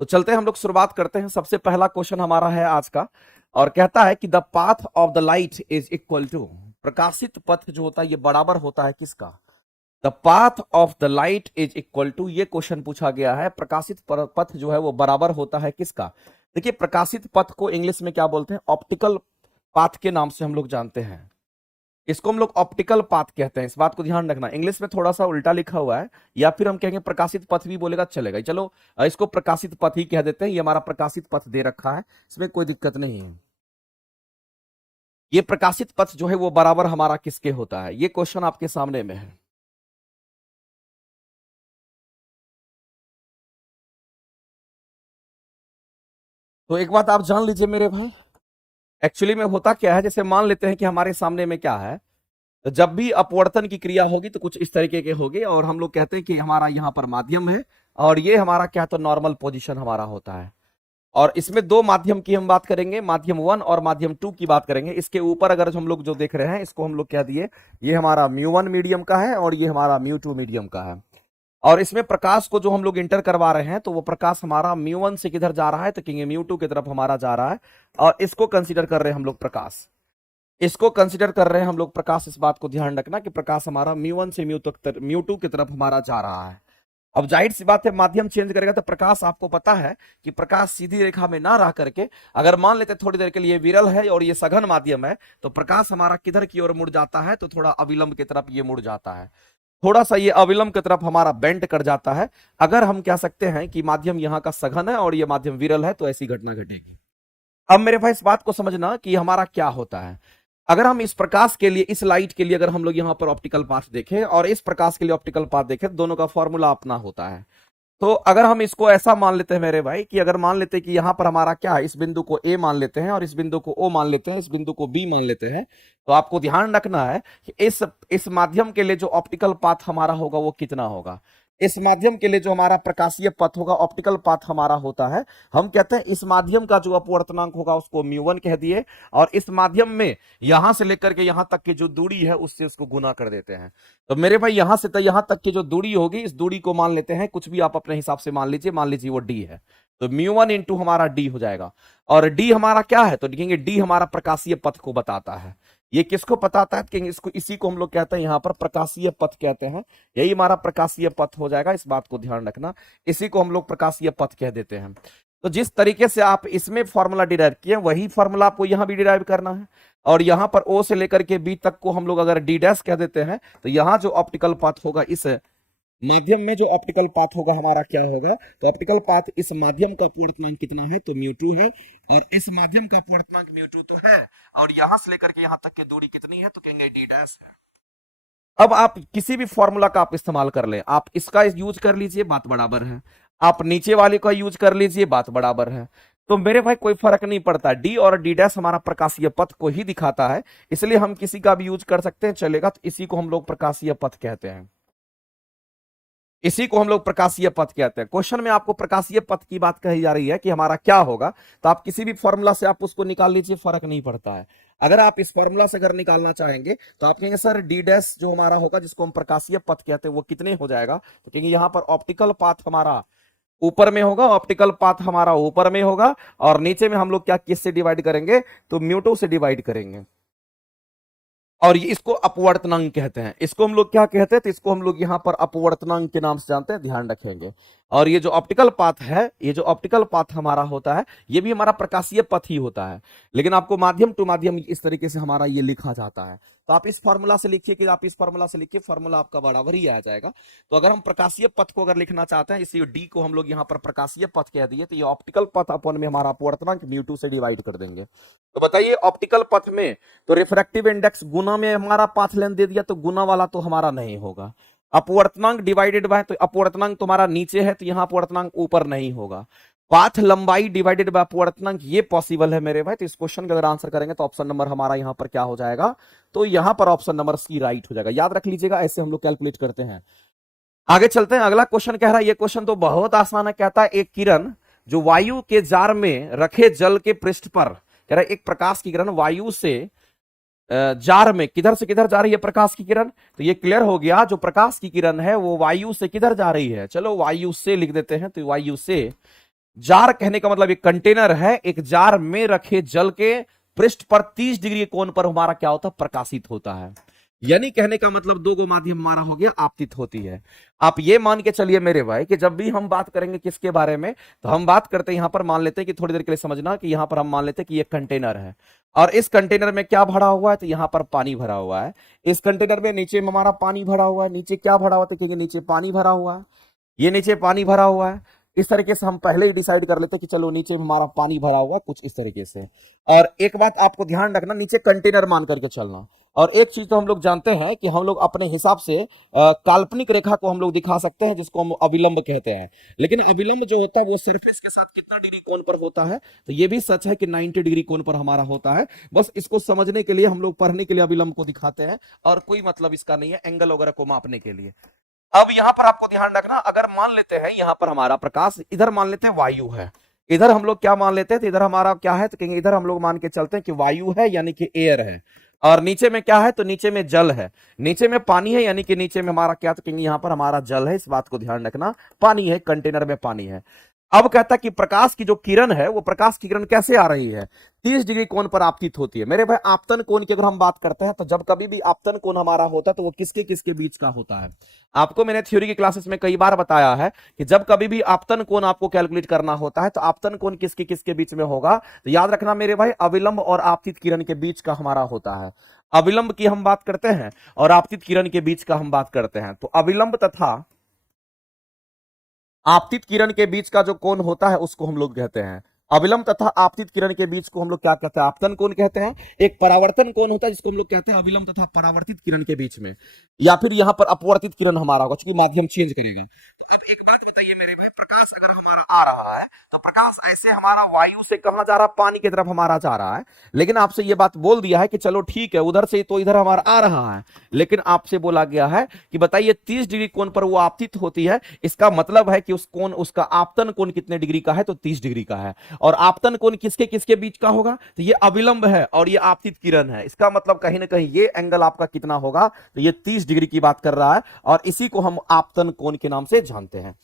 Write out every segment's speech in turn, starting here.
तो चलते हैं हम लोग शुरुआत करते हैं। सबसे पहला क्वेश्चन हमारा है आज का और कहता है कि the path of the light is equal to, प्रकाशित पथ जो होता है ये बराबर होता है किसका? The path of the light is equal to, ये क्वेश्चन पूछा गया है, प्रकाशित पथ जो है वो बराबर होता है किसका? देखिए प्रकाशित पथ को इंग्लिश में क्या बोलते हैं? ऑप्टिकल पाथ के नाम से हम लोग जानते हैं। इसको हम लोग ऑप्टिकल पाथ कहते हैं, इस बात को ध्यान रखना। इंग्लिश में थोड़ा सा उल्टा लिखा हुआ है, या फिर हम कहेंगे प्रकाशित पथ भी बोलेगा चलेगा। चलो इसको प्रकाशित पथ ही कह देते हैं। ये हमारा प्रकाशित पथ दे रखा है, इसमें कोई दिक्कत नहीं है। ये प्रकाशित पथ जो है वो बराबर हमारा किसके होता है? ये क्वेश्चन आपके सामने में है। तो एक बात आप जान लीजिए मेरे भाई, एक्चुअली में होता क्या है, जैसे मान लेते हैं कि हमारे सामने में क्या है, तो जब भी अपवर्तन की क्रिया होगी तो कुछ इस तरीके के होगी, और हम लोग कहते हैं कि हमारा यहाँ पर माध्यम है और ये हमारा क्या, तो नॉर्मल पोजीशन हमारा होता है। और इसमें दो माध्यम की हम बात करेंगे, माध्यम 1 और माध्यम 2 की बात करेंगे। इसके ऊपर अगर हम लोग जो देख रहे हैं इसको हम लोग कह दिए ये हमारा म्यू 1 मीडियम का है और ये हमारा म्यू 2 मीडियम का है। और इसमें प्रकाश को जो हम लोग इंटर करवा रहे हैं तो वो प्रकाश हमारा म्यू 1 से किधर जा रहा है, तो कहेंगे म्यू 2 की तरफ हमारा जा रहा है। और इसको कंसिडर कर रहे हैं हम लोग प्रकाश, इसको कंसिडर कर रहे हैं हम लोग प्रकाश। इस बात को ध्यान रखना कि प्रकाश हमारा म्यू 1 से म्यू 2 की तरफ हमारा जा रहा है। अब जाहिर सी बात है माध्यम चेंज करेगा तो प्रकाश, आपको पता है कि प्रकाश सीधी रेखा में ना रह करके, अगर मान लेते थोड़ी देर के लिए विरल है और ये सघन माध्यम है, तो प्रकाश हमारा किधर की ओर मुड़ जाता है, तो थोड़ा अविलंब की तरफ ये मुड़ जाता है। थोड़ा सा ये अविलंब की तरफ हमारा बेंड कर जाता है। अगर हम कह सकते हैं कि माध्यम यहाँ का सघन है और ये माध्यम विरल है तो ऐसी घटना घटेगी। अब मेरे भाई इस बात को समझना कि हमारा क्या होता है। अगर हम इस प्रकाश के लिए, इस लाइट के लिए अगर हम लोग यहाँ पर ऑप्टिकल पाथ देखें और इस प्रकाश के लिए ऑप्टिकल पाथ देखें, दोनों का फॉर्मूला अपना होता है। तो अगर हम इसको ऐसा मान लेते हैं मेरे भाई कि अगर मान लेते हैं कि यहाँ पर हमारा क्या है, इस बिंदु को ए मान लेते हैं और इस बिंदु को ओ मान लेते हैं, इस बिंदु को बी मान लेते हैं, तो आपको ध्यान रखना है कि इस माध्यम के लिए जो ऑप्टिकल पाथ हमारा होगा वो कितना होगा। इस माध्यम के लिए जो हमारा प्रकाशीय पथ होगा, ऑप्टिकल पाथ हमारा होता है, हम कहते हैं इस माध्यम का जो अपवर्तनांक होगा उसको म्यू 1 कह दिए, और इस माध्यम में यहां से लेकर के यहां तक की जो दूरी है उससे उसको गुना कर देते हैं। तो मेरे भाई यहां से तो यहां तक की जो दूरी होगी, इस दूरी को मान लेते हैं, कुछ भी आप अपने हिसाब से मान लीजिए वो डी है, तो म्यू 1 इंटू हमारा डी हो जाएगा। और डी हमारा क्या है, तो देखेंगे डी हमारा प्रकाशीय पथ को बताता है। ये किसको बताता है कि इसको, इसी को हम लोग कहते हैं यहाँ पर प्रकाशीय पथ कहते हैं। यही हमारा प्रकाशीय पथ हो जाएगा, इस बात को ध्यान रखना। इसी को हम लोग प्रकाशीय पथ कह देते हैं। तो जिस तरीके से आप इसमें फॉर्मूला डिराइव किए वही फॉर्मूला आपको यहां भी डिराइव करना है। और यहां पर ओ से लेकर के बी तक को हम लोग अगर डी डैश कह देते हैं, तो यहां जो ऑप्टिकल पाथ होगा, इस माध्यम में जो ऑप्टिकल पाथ होगा हमारा क्या होगा, तो ऑप्टिकल पाथ, इस माध्यम का अपवर्तनांक कितना है, तो म्यू 2 है, और इस माध्यम का अपवर्तनांक म्यू 2 तो है, और यहां से लेकर के यहां तक की दूरी कितनी है, तो कहेंगे डी डैश है। अब आप किसी भी फॉर्मूला का आप इस्तेमाल कर लें, आप इसका यूज कर लीजिए, बात बराबर है। आप नीचे वाले का यूज कर लीजिए, बात बराबर है। तो मेरे भाई कोई फर्क नहीं पड़ता, डी और डी डैश हमारा प्रकाशीय पथ को ही दिखाता है, इसलिए हम किसी का भी यूज कर सकते हैं, चलेगा। तो इसी को हम लोग प्रकाशीय पथ कहते हैं, इसी को हम लोग प्रकाशीय पथ कहते हैं। क्वेश्चन में आपको प्रकाशीय पथ की बात कही जा रही है कि हमारा क्या होगा, तो आप किसी भी फॉर्मूला से आप उसको निकाल लीजिए, फर्क नहीं पड़ता है। अगर आप इस फॉर्मूला से अगर निकालना चाहेंगे तो आप कहेंगे सर डी डैश जो हमारा होगा, जिसको हम प्रकाशीय पथ कहते हैं, वो कितने हो जाएगा, तो कहेंगे यहां पर ऑप्टिकल पाथ हमारा ऊपर में होगा, ऑप्टिकल पाथ हमारा ऊपर में होगा, और नीचे में हम लोग क्या, किससे डिवाइड करेंगे, तो म्यू 2 से डिवाइड करेंगे। और ये इसको अपवर्तनांक कहते हैं। इसको हम लोग क्या कहते हैं, तो इसको हम लोग यहां पर अपवर्तनांक के नाम से जानते हैं, ध्यान रखेंगे। और ये जो ऑप्टिकल पाथ है, ये जो ऑप्टिकल पाथ हमारा होता है, ये भी हमारा प्रकाशीय पथ ही होता है, लेकिन आपको माध्यम टू माध्यम इस तरीके से हमारा ये लिखा जाता है। तो आप इस फॉर्मूला से लिखिए कि आप इस फॉर्मूला से लिखिए, फॉर्मूला आपका बराबर ही आ जाएगा। तो अगर हम प्रकाशीय पथ को अगर लिखना चाहते हैं, इसी डी को हम लोग यहाँ पर प्रकाशीय पथ कह दिए, तो ये ऑप्टिकल पथ अपन में हमारा अपवर्तनांक म्यू 2 से डिवाइड कर देंगे। तो बताइए ऑप्टिकल पथ में तो रिफ्रैक्टिव इंडेक्स गुना में हमारा पाथ लेंथ दे दिया, तो गुना वाला तो हमारा नहीं होगा। अपवर्तनांक डिवाइडेड बाय, तो अपवर्तनांक तुम्हारा नीचे है तो यहां अपवर्तनांक ऊपर नहीं होगा। पाथ लंबाई डिवाइडेड बाय अपवर्तनांक, ये पॉसिबल है मेरे भाई। तो इस क्वेश्चन का अगर आंसर करेंगे तो ऑप्शन नंबर हमारा यहां पर क्या हो जाएगा, तो यहां पर ऑप्शन नंबर सी राइट हो जाएगा। याद रख लीजिएगा, ऐसे हम लोग कैलकुलेट करते हैं। आगे चलते हैं, अगला क्वेश्चन कह रहा है, ये क्वेश्चन तो बहुत आसान है। कहता है एक किरण जो वायु के जार में रखे जल के पृष्ठ पर, कह रहा है एक प्रकाश की किरण वायु से जार में किधर से किधर जा रही है प्रकाश की किरण, तो ये क्लियर हो गया, जो प्रकाश की किरण है वो वायु से किधर जा रही है, चलो वायु से लिख देते हैं, तो वायु से जार कहने का मतलब एक कंटेनर है, एक जार में रखे जल के पृष्ठ पर 30 डिग्री कोण पर हमारा क्या होता है, प्रकाशित होता है। यानी कहने का मतलब दो गो माध्यम हमारा हो गया, आपतित होती है। आप ये मान के चलिए मेरे भाई कि जब भी हम बात करेंगे किसके बारे में, तो हम बात करते हैं, यहां पर मान लेते हैं कि थोड़ी देर के लिए समझना कि यहां पर हम मान लेते हैं कि ये कंटेनर है, और इस कंटेनर में क्या भरा हुआ है, तो यहां पर पानी भरा हुआ है। इस कंटेनर में नीचे में हमारा पानी भरा हुआ है, नीचे क्या भरा हुआ है, क्योंकि नीचे पानी भरा हुआ है, ये नीचे पानी भरा हुआ है। इस तरीके से हम पहले ही डिसाइड कर लेते हैं कि चलो नीचे हमारा पानी भरा हुआ, कुछ इस तरीके से। और एक बात आपको ध्यान रखना, नीचे कंटेनर मान करके चलना। और एक चीज तो हम लोग जानते हैं कि हम लोग अपने हिसाब से काल्पनिक रेखा को हम लोग दिखा सकते हैं, जिसको हम अविलंब कहते हैं। लेकिन अविलंब जो होता है वो सरफेस के साथ कितना डिग्री कोण पर होता है, तो ये भी सच है कि 90 डिग्री कोण पर हमारा होता है। बस इसको समझने के लिए हम लोग पढ़ने के लिए अविलंब को दिखाते हैं, और कोई मतलब इसका नहीं है एंगल वगैरह को मापने के लिए। अब यहां पर आपको ध्यान रखना, अगर मान लेते हैं यहां पर हमारा प्रकाश, इधर मान लेते हैं वायु है, इधर हम लोग क्या मान लेते हैं, तो इधर हमारा क्या है, तो कहेंगे इधर हम लोग मान के चलते हैं कि वायु है, यानी कि एयर है। और नीचे में क्या है, तो नीचे में जल है, नीचे में पानी है, यानी कि नीचे में हमारा क्या, तो कहेंगे यहां पर हमारा जल है। इस बात को ध्यान रखना, पानी है, कंटेनर में पानी है। अब कहता है कि प्रकाश की जो किरण है, वो प्रकाश की किरण कैसे आ रही है, 30 डिग्री कोण पर आपतित होती है। मेरे भाई आपतन कोण की अगर हम बात करते हैं, तो जब कभी भी आपतन कोण हमारा होता है, तो वो किसके किसके बीच का होता है। आपको मैंने थ्योरी की क्लासेस में कई बार बताया है कि जब कभी भी आपतन कोण आपको कैलकुलेट करना होता है, तो आपतन कोण किसके किसके बीच में होगा, तो याद रखना मेरे भाई, अविलंब और आपतित किरण के बीच का हमारा होता है। अविलंब की हम बात करते हैं और आपतित किरण के बीच का हम बात करते हैं। तो अविलंब तथा आपतित किरण के बीच का जो कोण होता है, उसको हम लोग कहते हैं अविलंब, तथा आपतित किरण के बीच को हम लोग क्या कहते हैं, आपतन कोण कहते हैं। एक परावर्तन कोण होता है, जिसको हम लोग कहते हैं अविलंब तथा परावर्तित किरण के बीच में, या फिर यहां पर अपवर्तित किरण हमारा होगा, क्योंकि माध्यम चेंज करेगा। तो अब एक बात बताइए मेरे भाई, प्रकाश अगर हमारा आ रहा है, तो प्रकाश ऐसे हमारा वायु से कहां जा रहा है, पानी की तरफ हमारा जा रहा है। लेकिन आपसे ये बात बोल दिया है कि चलो ठीक है, उधर से तो इधर हमारा आ रहा है, लेकिन आपसे बोला गया है कि बताइए 30 डिग्री कोण पर वो आपतित होती है। इसका मतलब है कि उस कोण, उसका आपतन कोण कितने डिग्री का है, तो 30 डिग्री का है। और आपतन कोण किसके किसके बीच का होगा, तो ये अविलंब है और ये आपतित किरण है। इसका मतलब कहीं ना कहीं ये एंगल आपका कितना होगा, तो ये 30 डिग्री की बात कर रहा है, और इसी को हम आपतन कोण के नाम से जानते हैं।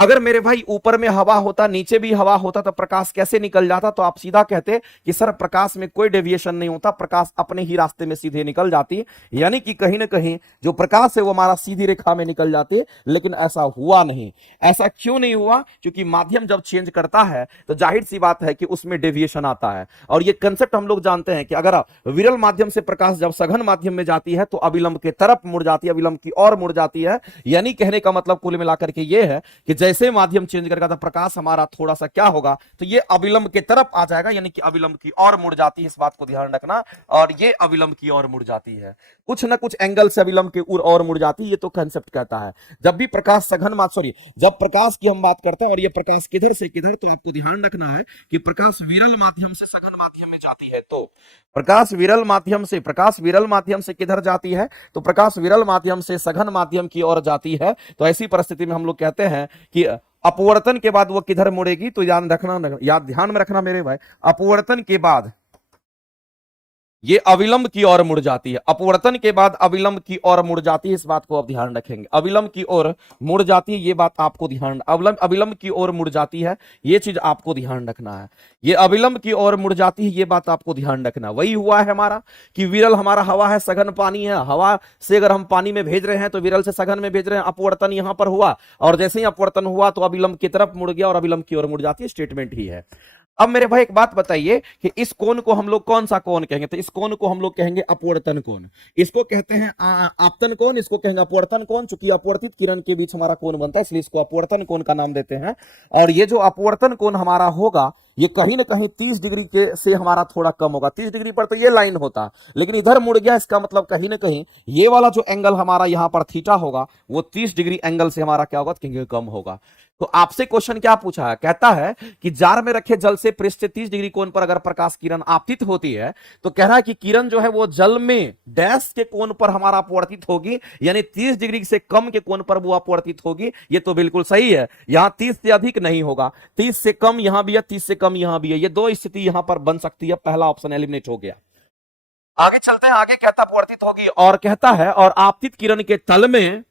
अगर मेरे भाई ऊपर में हवा होता, नीचे भी हवा होता, तो प्रकाश कैसे निकल जाता, तो आप सीधा कहते कि सर प्रकाश में कोई डेविएशन नहीं होता, प्रकाश अपने ही रास्ते में सीधे निकल जाती है। यानी कि कहीं ना कहीं जो प्रकाश है वो हमारा सीधी रेखा में निकल जाती है। लेकिन ऐसा हुआ नहीं। ऐसा क्यों नहीं हुआ, क्योंकि माध्यम जब चेंज करता है तो जाहिर सी बात है कि उसमें डेविएशन आता है। और ये कंसेप्ट हम लोग जानते हैं कि अगर विरल माध्यम से प्रकाश जब सघन माध्यम में जाती है, तो अविलंब के तरफ मुड़ जाती है, अविलंब की ओर मुड़ जाती है। यानी कहने का मतलब कुल मिलाकर के ये है कि जैसे माध्यम चेंज करेगा तो प्रकाश हमारा थोड़ा सा क्या होगा, तो ये अविलंब के तरफ आ जाएगा, यानी कि अविलंब की ओर मुड़ जाती है। इस बात को ध्यान रखना। और ये अविलंब की ओर मुड़ जाती है, कुछ ना कुछ एंगल से अविलंब की ओर मुड़ जाती है। ये तो कंसेप्ट कहता है जब भी प्रकाश सघन सॉरी जब प्रकाश की हम बात करते हैं, और ये प्रकाश किधर से किधर, तो आपको ध्यान रखना है कि प्रकाश विरल माध्यम से सघन माध्यम में जाती है। तो प्रकाश विरल माध्यम से किधर जाती है, तो प्रकाश विरल माध्यम से सघन माध्यम की ओर जाती है। तो ऐसी परिस्थिति में हम लोग कहते हैं कि अपवर्तन के बाद वो किधर मुड़ेगी, तो ध्यान में रखना मेरे भाई, अपवर्तन के बाद ये अविलंब की ओर मुड़ जाती है। अपवर्तन के बाद अविलंब की ओर मुड़ जाती है। इस बात को आप ध्यान रखेंगे, अविलंब की ओर मुड़ जाती है, ये बात आपको ध्यान, अविलंब की ओर मुड़ जाती है, ये चीज आपको ध्यान रखना है। ये अविलंब की ओर मुड़ जाती है, ये बात आपको ध्यान रखना। वही हुआ है हमारा कि विरल हमारा हवा है, सघन पानी है। हवा से अगर हम पानी में भेज रहे हैं तो विरल से सघन में भेज रहे हैं, अपवर्तन यहां पर हुआ, और जैसे ही अपवर्तन हुआ तो अविलंब की तरफ मुड़ गया और अविलंब की ओर मुड़ जाती है। स्टेटमेंट ही है। अब मेरे भाई एक बात बताइए कि इस कोण को हम लोग कौन सा कोण कहेंगे, तो इस कोण को हम लोग कहेंगे अपवर्तन कोण। इसको कहते हैं आपतन कोण, इसको कहेंगे अपवर्तन कोण। चूंकि अपवर्तित किरण के बीच हमारा कोण बनता है, इसलिए इसको अपवर्तन कोण का नाम देते हैं। और ये जो अपवर्तन कोण हमारा होगा, ये कहीं ना कहीं 30 डिग्री के से हमारा थोड़ा कम होगा। 30 डिग्री पर तो ये लाइन होता, लेकिन इधर मुड़ गया। इसका मतलब कहीं ना कहीं ये वाला जो एंगल हमारा यहां पर थीटा होगा, वो 30 डिग्री एंगल से हमारा क्या होगा, कहेंगे कम होगा। तो आपसे क्वेश्चन क्या पूछा है, कहता है कि जार में रखे जल से पृष्ठ से 30 डिग्री कोण पर अगर प्रकाश किरण आपतित होती है, तो कह रहा है कि किरण जो है वो जल में डैश के कोण पर हमारा अपवर्तित होगी, यानी 30 डिग्री से कम के कोण पर वो अपवर्तित होगी। ये तो बिल्कुल सही है, यहां 30 से अधिक नहीं होगा, 30 से कम यहां भी है, 30 से कम यहां भी है। ये दो स्थिति यहां पर बन सकती है। पहला ऑप्शन एलिमिनेट हो गया। आगे चलते हैं, आगे कहता अपवर्तित होगी, और कहता है और आपतित किरण के तल में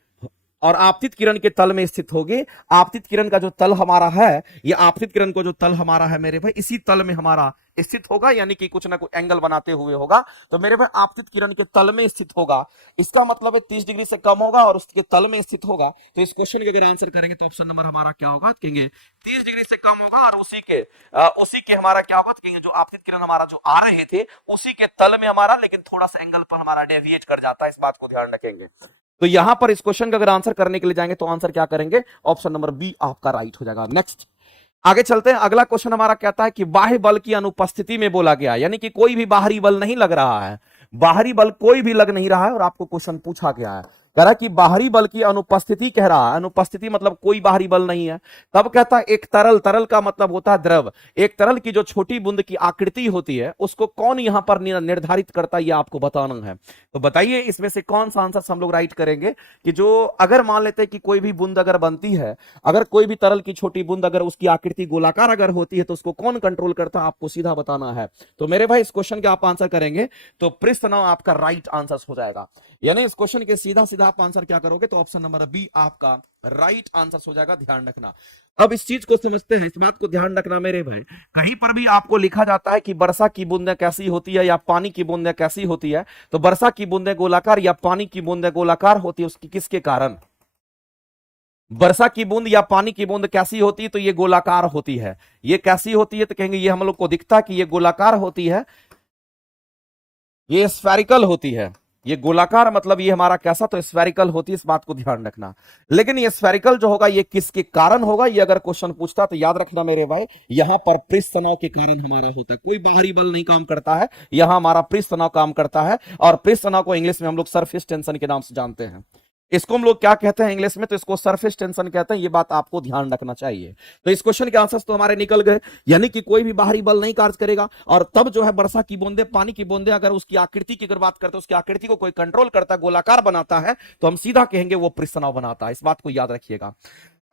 और आपतित किरण के तल में स्थित होगी। आपतित किरण का जो तल हमारा है, ये आपतित किरण को जो तल हमारा है मेरे भाई, इसी तल में हमारा स्थित होगा, यानी कि कुछ ना कुछ एंगल बनाते हुए होगा। तो मेरे भाई आपतित किरण के तल में स्थित होगा, इसका मतलब है 30 डिग्री से कम होगा और उसके तल में स्थित होगा। तो इस क्वेश्चन के अगर आंसर करेंगे तो ऑप्शन नंबर हमारा क्या होगा, कहेंगे 30 डिग्री से कम होगा और उसी के हमारा क्या होगा, तो कहेंगे जो आपतित किरण हमारा जो आ रहे थे उसी के तल में हमारा, लेकिन थोड़ा सा एंगल पर हमारा डेविएट कर जाता है, इस बात को ध्यान रखेंगे। तो यहां पर इस क्वेश्चन का अगर आंसर करने के लिए जाएंगे तो आंसर क्या करेंगे, ऑप्शन नंबर बी आपका राइट हो जाएगा। नेक्स्ट आगे चलते हैं। अगला क्वेश्चन हमारा कहता है कि बाह्य बल की अनुपस्थिति में बोला गया, यानी कि कोई भी बाहरी बल नहीं लग रहा है, बाहरी बल कोई भी लग नहीं रहा है और आपको क्वेश्चन पूछा गया है, कह रहा है कि बाहरी बल की अनुपस्थिति, कह रहा है अनुपस्थिति मतलब कोई बाहरी बल नहीं है। तब कहता है एक तरल, तरल का मतलब होता है द्रव, एक तरल की जो छोटी बूंद की आकृति होती है उसको कौन यहां पर निर्धारित करता है, ये आपको बताना है। तो बताइए इसमें से कौन सा आंसर हम लोग राइट करेंगे कि जो, अगर मान लेते हैं कि कोई भी बूंद अगर बनती है, अगर कोई भी तरल की छोटी बूंद अगर उसकी आकृति गोलाकार अगर होती है तो उसको कौन कंट्रोल करता है, आपको सीधा बताना है। तो मेरे भाई इस क्वेश्चन का आप आंसर करेंगे तो पृष्ठ तनाव आपका राइट आंसर हो जाएगा, यानी इस क्वेश्चन के सीधा सीधा आप आंसर क्या करोगे, तो ऑप्शन नंबर बी आपका राइट आंसर हो जाएगा, ध्यान रखना। अब इस चीज को समझते हैं, इस बात को ध्यान रखना मेरे भाई, कहीं पर भी आपको लिखा जाता है कि वर्षा की बूंदें कैसी होती है या पानी की बूंदें कैसी होती है, तो वर्षा की बूंदें गोलाकार या पानी की बूंदें गोलाकार होती है, उसकी किसके कारण, वर्षा की बूंद या पानी की बूंद कैसी होती है, तो ये गोलाकार होती है। ये कैसी होती है, तो कहेंगे ये हम लोग को दिखता है कि ये गोलाकार होती है, ये स्फेरिकल होती है। ये गोलाकार मतलब ये हमारा कैसा, तो स्फेरिकल होती है, इस बात को ध्यान रखना। लेकिन ये स्फेरिकल जो होगा ये किसके कारण होगा, ये अगर क्वेश्चन पूछता तो याद रखना मेरे भाई, यहां पर पृष्ठ तनाव के कारण हमारा होता है, कोई बाहरी बल नहीं काम करता है, यहां हमारा पृष्ठ तनाव काम करता है। और पृष्ठ तनाव को इंग्लिश में हम लोग सरफेस टेंशन के नाम से जानते हैं। इसको हम लोग क्या कहते हैं इंग्लिश में, तो इसको सरफेस टेंशन कहते हैं, ये बात आपको ध्यान रखना चाहिए। तो इस क्वेश्चन के आंसर्स तो हमारे निकल गए, यानी कि कोई भी बाहरी बल नहीं कार्य करेगा। और तब जो है वर्षा की बूंदे, पानी की बूंदे, अगर उसकी आकृति की अगर बात करते हैं, उसकी आकृति को कोई कंट्रोल करता है, गोलाकार बनाता है, तो हम सीधा कहेंगे वो पृष्ठ तनाव बनाता है, इस बात को याद रखिएगा।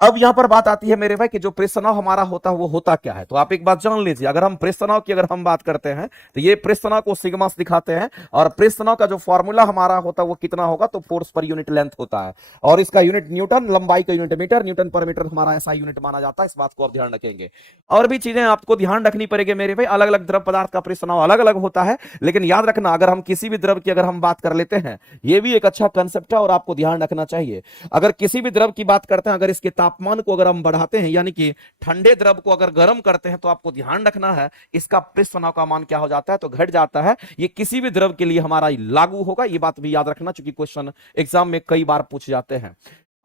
अब यहां पर बात आती है मेरे भाई कि जो पृष्ठ तनाव हमारा होता है वो होता क्या है, तो आप एक बात जान लीजिए। अगर हम पृष्ठ तनाव की अगर हम बात करते हैं तो ये पृष्ठ तनाव को सिग्मा से दिखाते हैं, और पृष्ठ तनाव का जो फॉर्मूला हमारा होता है वो कितना होगा, तो फोर्स पर यूनिट लेंथ होता है, और इसका यूनिट न्यूटन, लंबाई का यूनिट मीटर, न्यूटन पर मीटर हमारा ऐसा यूनिट माना जाता है, इस बात को आप ध्यान रखेंगे। और भी चीजें आपको ध्यान रखनी पड़ेगी मेरे भाई, अलग अलग द्रव पदार्थ का पृष्ठ तनाव अलग अलग होता है, लेकिन याद रखना अगर हम किसी भी द्रव की अगर हम बात कर लेते हैं, ये भी एक अच्छा कंसेप्ट है और आपको ध्यान रखना चाहिए। अगर किसी भी द्रव की बात करते हैं, अगर इसके तापमान को अगर हम बढ़ाते हैं, यानी कि ठंडे द्रव को अगर गर्म करते हैं, तो आपको ध्यान रखना है इसका पृष्ठ तनाव का मान क्या हो जाता है, तो घट जाता है। ये किसी भी द्रव के लिए हमारा लागू होगा, ये बात भी याद रखना, क्योंकि क्वेश्चन एग्जाम में कई बार पूछ जाते हैं।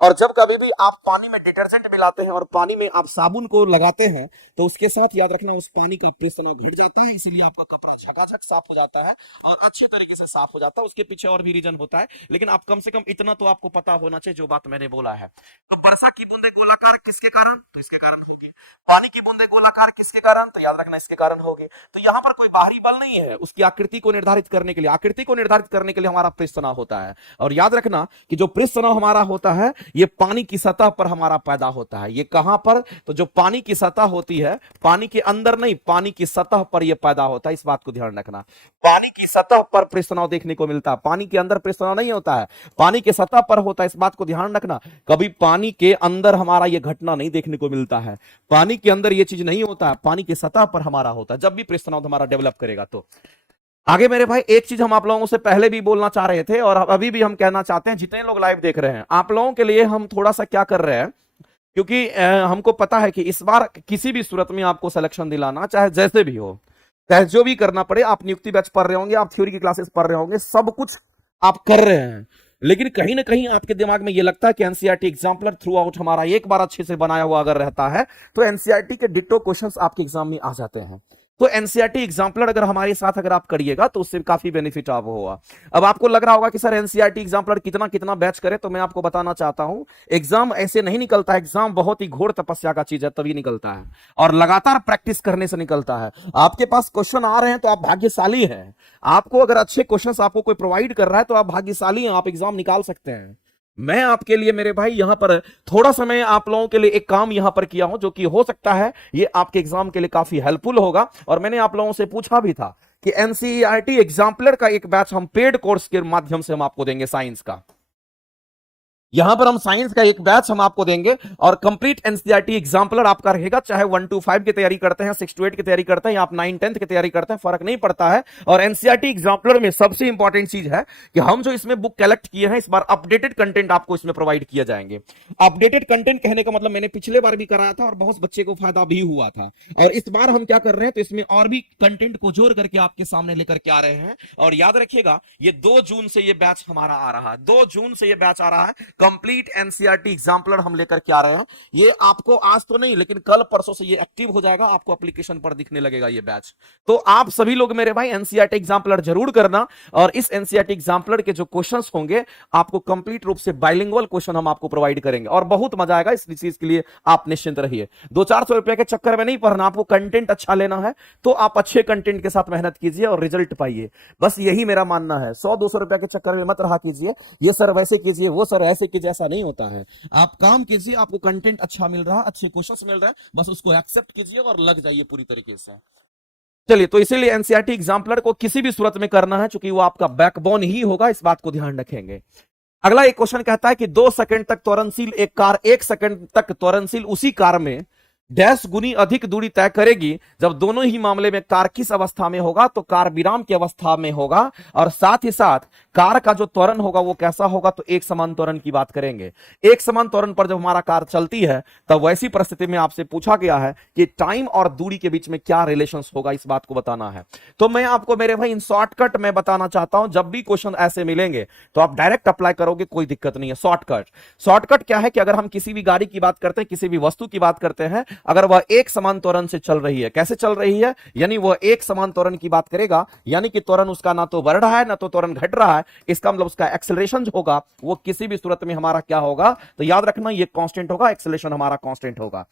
और जब कभी भी आप पानी में डिटर्जेंट मिलाते हैं और पानी में आप साबुन को लगाते हैं, तो उसके साथ याद रखना उस पानी का पृष्ठ तनाव घट जाता है, इसलिए आपका कपड़ा झकाझक साफ हो जाता है और अच्छे तरीके से साफ हो जाता है। उसके पीछे और भी रीजन होता है, लेकिन आप कम से कम इतना तो आपको पता होना चाहिए जो बात मैंने बोला है। तो वर्षा की बूंदें गोलाकार किसके कारण, तो इसके कारण होगी। पानी की बूंदें गोलाकार किसके कारण, तो याद रखना इसके कारण होगी। तो यहां पर कोई बाहरी बल नहीं है, उसकी आकृति को निर्धारित करने के लिए, आकृति को निर्धारित करने के लिए हमारा पृष्ठ तनाव होता है। और याद रखना कि जो पृष्ठ तनाव हमारा होता है ये पानी की सतह पर हमारा पैदा होता है। ये कहां पर, तो जो पानी की सतह होती है, पानी के अंदर नहीं, पानी की सतह पर यह पैदा होता है, इस बात को ध्यान रखना। पानी की सतह पर पृष्ठ तनाव देखने को मिलता है, पानी के अंदर पृष्ठ तनाव नहीं होता है, पानी के सतह पर होता है, इस बात को ध्यान रखना। कभी पानी के अंदर हमारा यह घटना नहीं देखने को मिलता है, पानी के अंदर यह चीज नहीं होता है, पानी की सतह पर हमारा होता है जब भी पृष्ठ तनाव हमारा डेवलप करेगा। तो आगे मेरे भाई एक चीज हम आप लोगों से पहले भी बोलना चाह रहे थे और अभी भी हम कहना चाहते हैं, जितने लोग लाइव देख रहे हैं आप लोगों के लिए हम थोड़ा सा क्या कर रहे हैं, क्योंकि हमको पता है कि इस बार किसी भी सूरत में आपको सिलेक्शन दिलाना, चाहे जैसे भी हो, चाहे जो भी करना पड़े, आप नियुक्ति बैच पढ़ रहे होंगे, आप थ्योरी की क्लासेस पढ़ रहे होंगे, सब कुछ आप कर रहे हैं, लेकिन कहीं ना कहीं आपके दिमाग में यह लगता है कि एनसीईआरटी एग्जाम्पलर थ्रू आउट हमारा एक बार अच्छे से बनाया हुआ अगर रहता है तो एनसीईआरटी के डिट्टो क्वेश्चंस आपके एग्जाम में आ जाते हैं। तो एनसीईआरटी एग्जाम्पलर अगर हमारे साथ अगर आप करिएगा तो उससे काफी बेनिफिट आप होगा। अब आपको लग रहा होगा कि सर एनसीईआरटी एग्जाम्पलर कितना कितना बैच करे, तो मैं आपको बताना चाहता हूं एग्जाम ऐसे नहीं निकलता है, एग्जाम बहुत ही घोर तपस्या का चीज है, तभी निकलता है और लगातार प्रैक्टिस करने से निकलता है। आपके पास क्वेश्चन आ रहे हैं तो आप भाग्यशाली हैं, आपको अगर अच्छे क्वेश्चंस आपको कोई प्रोवाइड कर रहा है तो आप भाग्यशाली हैं, आप एग्जाम निकाल सकते हैं। मैं आपके लिए मेरे भाई यहां पर थोड़ा समय आप लोगों के लिए एक काम यहां पर किया हूं जो कि हो सकता है ये आपके एग्जाम के लिए काफी हेल्पफुल होगा। और मैंने आप लोगों से पूछा भी था कि एनसीईआरटी एग्जाम्पलर का एक बैच हम पेड कोर्स के माध्यम से हम आपको देंगे साइंस का। यहां पर हम साइंस का एक बैच हम आपको देंगे और कंप्लीट एनसीईआरटी एग्जाम्पलर आपका रहेगा, चाहे 1 to 5 की तैयारी करते हैं, 6 to 8 की तैयारी करते हैं, या आप 9 10th की तैयारी करते हैं, फर्क नहीं पड़ता है। और एनसीईआरटी एग्जाम्पलर में सबसे इंपॉर्टेंट चीज है कि हम जो इसमें बुक कलेक्ट किए हैं, इस बार अपडेटेड कंटेंट आपको इसमें प्रोवाइड किया जाएंगे। अपडेटेड कंटेंट कहने का मतलब मैंने पिछले बार भी कराया था और बहुत बच्चे को फायदा भी हुआ था, और इस बार हम क्या कर रहे हैं, तो इसमें और भी कंटेंट को जोड़ करके आपके सामने लेकर के आ रहे हैं। और याद रखिएगा, ये 2 जून से ये बैच हमारा आ रहा है, 2 जून से ये बैच आ रहा है, कंप्लीट एनसीईआरटी एग्जाम्पलर हम लेकर के आ रहे हैं। ये आपको आज तो नहीं, लेकिन कल परसों से ये एक्टिव हो जाएगा, आपको एप्लीकेशन पर दिखने लगेगा ये बैच। तो आप सभी लोग मेरे भाई एनसीईआरटी एग्जाम्पलर जरूर करना, और इस एनसीईआरटी एग्जाम्पलर के जो क्वेश्चंस होंगे आपको कंप्लीट रूप से बाइलिंगुअल क्वेश्चन हम आपको प्रोवाइड करेंगे, और बहुत मजा आएगा। इस चीज के लिए आप निश्चिंत रहिए। 200-400 रुपए के चक्कर में नहीं पढ़ना, आपको कंटेंट अच्छा लेना है तो आप अच्छे कंटेंट के साथ मेहनत कीजिए और रिजल्ट पाइए। बस यही मेरा मानना है। 100-200 रुपए के चक्कर में मत रहा कीजिए, ये सर वैसे कीजिए, वो सर ऐसे कीजिए, ऐसा नहीं होता है। आप काम कीजिए, आपको कंटेंट अच्छा मिल रहा है, अच्छे क्वेश्चंस मिल रहे हैं, बस उसको एक्सेप्ट कीजिए और लग जाइए पूरी तरीके से। चलिए, तो इसीलिए एनसीईआरटी एग्जाम्पलर को किसी भी सूरत में करना है, क्योंकि वो आपका बैकबोन ही होगा, इस बात को ध्यान रखेंगे। अगला एक क्वेश्चन कहता है कि 2 सेकंड तक त्वरणशील एक कार 1 सेकंड तक त्वरणशील उसी कार में डैश गुनी अधिक दूरी तय करेगी जब दोनों ही मामले में कार किस अवस्था में होगा, तो कार विराम की अवस्था में होगा, और साथ ही साथ कार का जो त्वरण होगा वो कैसा होगा, तो एक समान त्वरण की बात करेंगे। एक समान त्वरण पर जब हमारा कार चलती है तब वैसी परिस्थिति में आपसे पूछा गया है कि टाइम और दूरी के बीच में क्या रिलेशंस होगा, इस बात को बताना है। तो मैं आपको मेरे भाई इन शॉर्टकट में बताना चाहता हूं, जब भी क्वेश्चन ऐसे मिलेंगे तो आप डायरेक्ट अप्लाई करोगे, कोई दिक्कत नहीं है। शॉर्टकट क्या है कि अगर हम किसी भी गाड़ी की बात करते हैं, किसी भी वस्तु की बात करते हैं, अगर वह एक समान त्वरण से चल रही है, कैसे चल रही है, यानी वह एक समान त्वरण की बात करेगा, यानी कि त्वरण उसका ना तो बढ़ रहा है ना तो त्वरण घट रहा है, इसका मतलब उसका एक्सेलरेशन जो होगा वो किसी भी सूरत में हमारा क्या होगा, तो याद रखना ये कांस्टेंट होगा, एक्सेलरेशन हमारा कांस्टेंट होगा।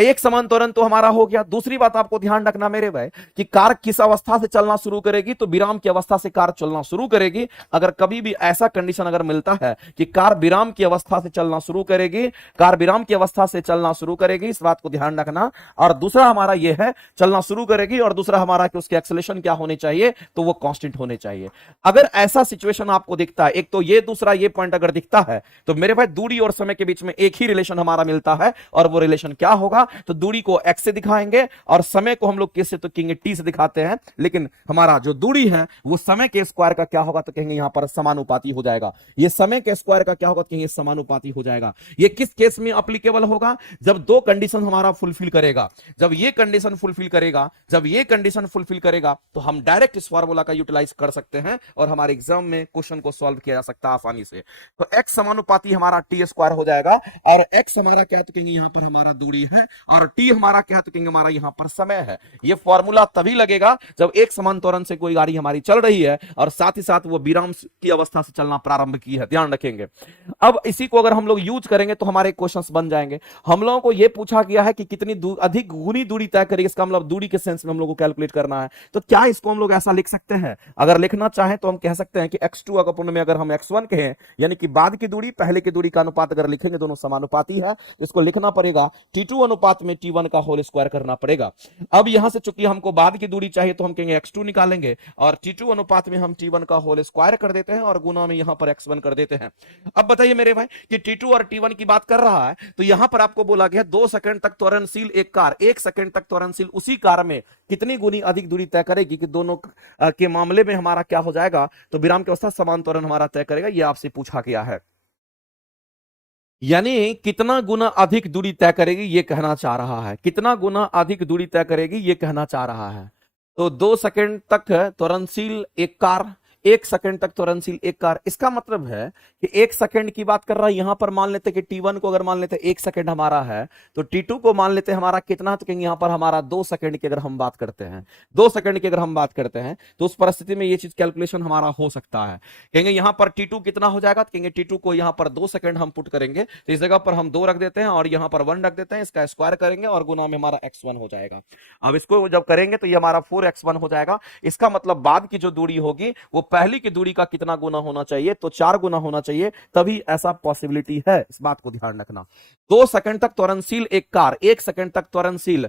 एक समान त्वरण तो हमारा हो गया। दूसरी बात आपको ध्यान रखना मेरे भाई कि कार किस अवस्था से चलना शुरू करेगी, तो विराम की अवस्था से कार चलना शुरू करेगी। अगर कभी भी ऐसा कंडीशन अगर मिलता है कि कार विराम की अवस्था से चलना शुरू करेगी, कार विराम की अवस्था से चलना शुरू करेगी, इस बात को ध्यान रखना। और दूसरा हमारा यह है चलना शुरू करेगी, और दूसरा हमारा कि उसके एक्सेलरेशन क्या होने चाहिए, तो वो कांस्टेंट होने चाहिए। अगर ऐसा सिचुएशन आपको दिखता है, एक तो ये, दूसरा ये पॉइंट अगर दिखता है, तो मेरे भाई दूरी और समय के बीच में एक ही रिलेशन हमारा मिलता है, और वो रिलेशन क्या होगा, तो दूरी को x से दिखाएंगे और समय को हम लोग किससे, तो कहेंगे t से दिखाते हैं, लेकिन हमारा जो दूरी है वो समय के स्क्वायर का क्या होगा, तो कहेंगे यहां पर समानुपाती हो जाएगा। ये समय के स्क्वायर का क्या होगा, तो कहेंगे समानुपाती हो जाएगा। ये किस केस में एप्लीकेबल होगा, जब दो कंडीशन हमारा फुलफिल करेगा। जब ये कंडीशन फुलफिल करेगा, जब ये कंडीशन फुलफिल करेगा, तो हम डायरेक्ट इस फार्मूला का यूटिलाइज कर सकते हैं और हमारे एग्जाम में क्वेश्चन को सॉल्व किया जा सकता है आसानी से। तो x समानुपाती हमारा टी स्क्वायर हो जाएगा, और x हमारा क्या, तो कहेंगे यहां पर हमारा दूरी है, और t हमारा क्या, तो कहेंगे हमारा यहां पर समय है। ये फॉर्मूला तभी लगेगा जब एक समान त्वरण से कोई गाड़ी हमारी चल रही है और साथ ही साथ वो विराम की अवस्था से चलना प्रारंभ की है, ध्यान रखेंगे। अब इसी को अगर हम लोग यूज करेंगे तो हमारे क्वेश्चंस बन जाएंगे। हम लोगों को यह पूछा गया है कि कितनी अधिक गुनी दूरी तय करेगी, इसका मतलब दूरी के सेंस में हम लोग को कैलकुलेट करना है। तो क्या इसको हम लोग ऐसा लिख सकते हैं, अगर लिखना चाहें तो हम कह सकते हैं कि x2 अगर में अगर हम x1 कहें, यानी कि बाद की दूरी पहले की दूरी का अनुपात अगर लिखेंगे, दोनों समानुपाती है, तो इसको लिखना पड़ेगा t2 अनुपात में t1 का होल स्क्वायर करना पड़ेगा। अब यहां से चूंकि हमको बाद की दूरी चाहिए तो हम कहेंगे x2 निकालेंगे, और t2 अनुपात में हम t1 का होल स्क्वायर कर देते हैं और गुना में यहां पर x1 कर देते हैं। अब बताइए मेरे भाई कि t2 और t1 की बात कर रहा है, तो यहां पर आपको बोला गया 2 सेकंड तक त्वरणशील एक कार 1 सेकंड तक त्वरणशील उसी कार में कितनी गुनी अधिक दूरी तय करेगी, कि दोनों के मामले में हमारा क्या हो जाएगा, तो विराम की अवस्था समान त्वरण हमारा तय करेगा। यह आपसे पूछा गया है, यानी कितना गुना अधिक दूरी तय करेगी ये कहना चाह रहा है, कितना गुना अधिक दूरी तय करेगी ये कहना चाह रहा है। तो 2 सेकंड तक त्वरणशील एक कार, 1 सेकंड तक त्वरणशील एक कार, इसका मतलब है कि 1 सेकंड की बात कर रहा है। यहां पर मान लेते कि t1 को अगर मान लेते 1 सेकंड हमारा है, तो t2 को मान लेते हमारा कितना, तो कहेंगे यहां पर हमारा 2 सेकंड की अगर हम बात करते हैं, 2 सेकंड की अगर हम बात करते हैं, तो उस परिस्थिति में ये चीज कैलकुलेशन हमारा हो सकता है। कहेंगे यहां पर t2 कितना हो जाएगा, तो कहेंगे t2 को यहां पर 2 सेकंड हम पुट करेंगे, तो इस जगह पर हम 2 रख देते हैं और यहां पर 1 रख देते हैं, इसका स्क्वायर करेंगे और गुना में हमारा x1 हो जाएगा। अब इसको जब करेंगे तो ये हमारा 4x1 हो जाएगा। इसका मतलब बाद की जो दूरी होगी वो पहली की दूरी का कितना गुना होना चाहिए, तो 4 गुना होना चाहिए, तभी ऐसा पॉसिबिलिटी है, इस बात को ध्यान रखना। 2 सेकंड तक त्वरणशील एक कार 1 सेकंड तक त्वरणशील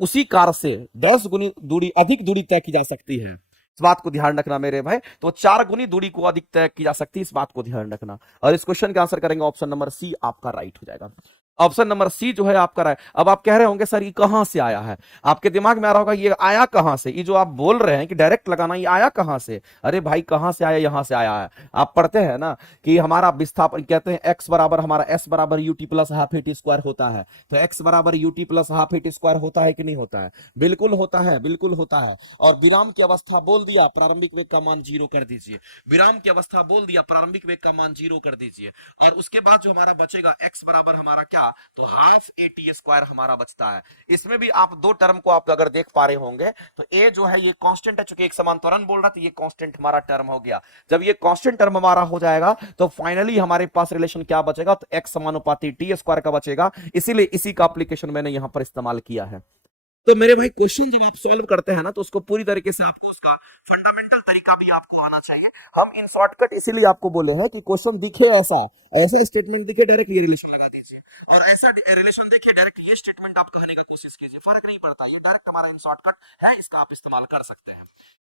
उसी कार से 10 गुनी दूरी अधिक दूरी तय की जा सकती है। इस बात को ध्यान रखना मेरे भाई। तो 4 गुनी दूरी को अधिक तय की जा सकती है, इस बात को ध्यान रखना। और इस क्वेश्चन का आंसर करेंगे ऑप्शन नंबर सी, आपका राइट हो जाएगा। ऑप्शन नंबर सी जो है आपका राइट। अब आप कह रहे होंगे सर ये कहां से आया है, आपके दिमाग में आ रहा होगा ये आया कहां से, ये जो आप बोल रहे हैं कि डायरेक्ट लगाना, ये आया कहां से? अरे भाई कहां से आया, यहां से आया है। आप पढ़ते हैं ना कि हमारा विस्थापन, कहते हैं एक्स बराबर हमारा एस बराबर UT plus half eighty square होता है। तो एक्स बराबर UT plus half eighty square होता है कि नहीं होता है? बिल्कुल होता है, बिल्कुल होता है। और विराम की अवस्था बोल दिया, प्रारंभिक वेग का मान 0 कर दीजिए। विराम की अवस्था बोल दिया, प्रारंभिक वेग का मान 0 कर दीजिए। और उसके बाद जो हमारा बचेगा एक्स बराबर हमारा क्या, तो हाफ ए टी स्क्वायर हमारा बचता है। इसमें भी आप दो टर्म को आप अगर देख पा रहे होंगे तो ए जो है ये कांस्टेंट है, चूंकि एक समान त्वरण बोल रहा था, ये कांस्टेंट हमारा टर्म हो गया। जब ये कांस्टेंट टर्म हमारा हो जाएगा तो फाइनली हमारे पास रिलेशन क्या बचेगा, तो एक्स समानुपाती टी स्क्वायर का बचेगा। इसीलिए इसी का एप्लीकेशन मैंने यहां पर इस्तेमाल किया है। तो मेरे भाई क्वेश्चन जब आप सॉल्व करते हैं ना तो उसको पूरी तरीके से आपको उसका फंडामेंटल तरीका भी आपको आना चाहिए। हम इन शॉर्टकट इसीलिए आपको बोले हैं कि क्वेश्चन दिखे ऐसा, ऐसा स्टेटमेंट दिखे डायरेक्ट ये रिलेशन लगा दीजिए, और ऐसा रिलेशन देखिए डायरेक्ट ये स्टेटमेंट आप कहने का कोशिश कीजिए, फर्क नहीं पड़ता, ये डायरेक्ट हमारा इन शॉर्टकट है, इसका आप इस्तेमाल कर सकते हैं।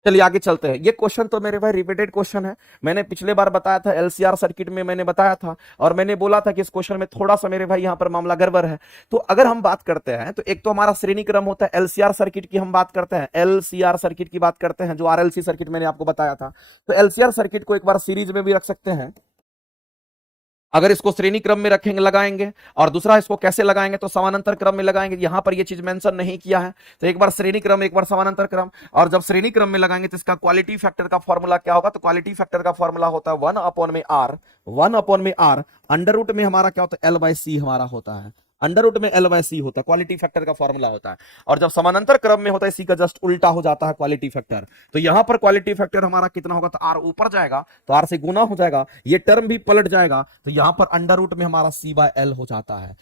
चलिए आगे चलते हैं। ये क्वेश्चन तो मेरे भाई रिपीटेड क्वेश्चन है, मैंने पिछले बार बताया था एलसीआर सर्किट में, मैंने बताया था और मैंने बोला था कि इस क्वेश्चन में थोड़ा सा मेरे भाई यहां पर मामला गड़बड़ है। तो अगर हम बात करते हैं तो एक तो हमारा श्रेणी क्रम होता है, एलसीआर सर्किट की हम बात करते हैं, एलसीआर सर्किट की बात करते हैं, जो आरएलसी सर्किट मैंने आपको बताया था। तो एलसीआर सर्किट को एक बार सीरीज में भी रख सकते हैं, अगर इसको श्रेणी क्रम में रखेंगे लगाएंगे, और दूसरा इसको कैसे लगाएंगे तो समानांतर क्रम में लगाएंगे। यहां पर ये चीज मेंशन नहीं किया है, तो एक बार श्रेणी क्रम, एक बार समानांतर क्रम। और जब श्रेणी क्रम में लगाएंगे तो इसका क्वालिटी फैक्टर का फॉर्मूला क्या होगा, तो क्वालिटी फैक्टर का फॉर्मूला होता है 1/r अंडर रूट में हमारा क्या होता है L/C हमारा होता है, अंडर रूट में L/C होता है, क्वालिटी फैक्टर का फॉर्मूला होता है। और जब समानांतर क्रम में होता है इसी का जस्ट उल्टा हो जाता है क्वालिटी फैक्टर। तो यहां पर क्वालिटी फैक्टर हमारा कितना होगा, तो R ऊपर जाएगा तो R से गुना हो जाएगा, ये टर्म भी पलट जाएगा, तो यहां पर अंडर रूट में हमारा C/L हो जाता है।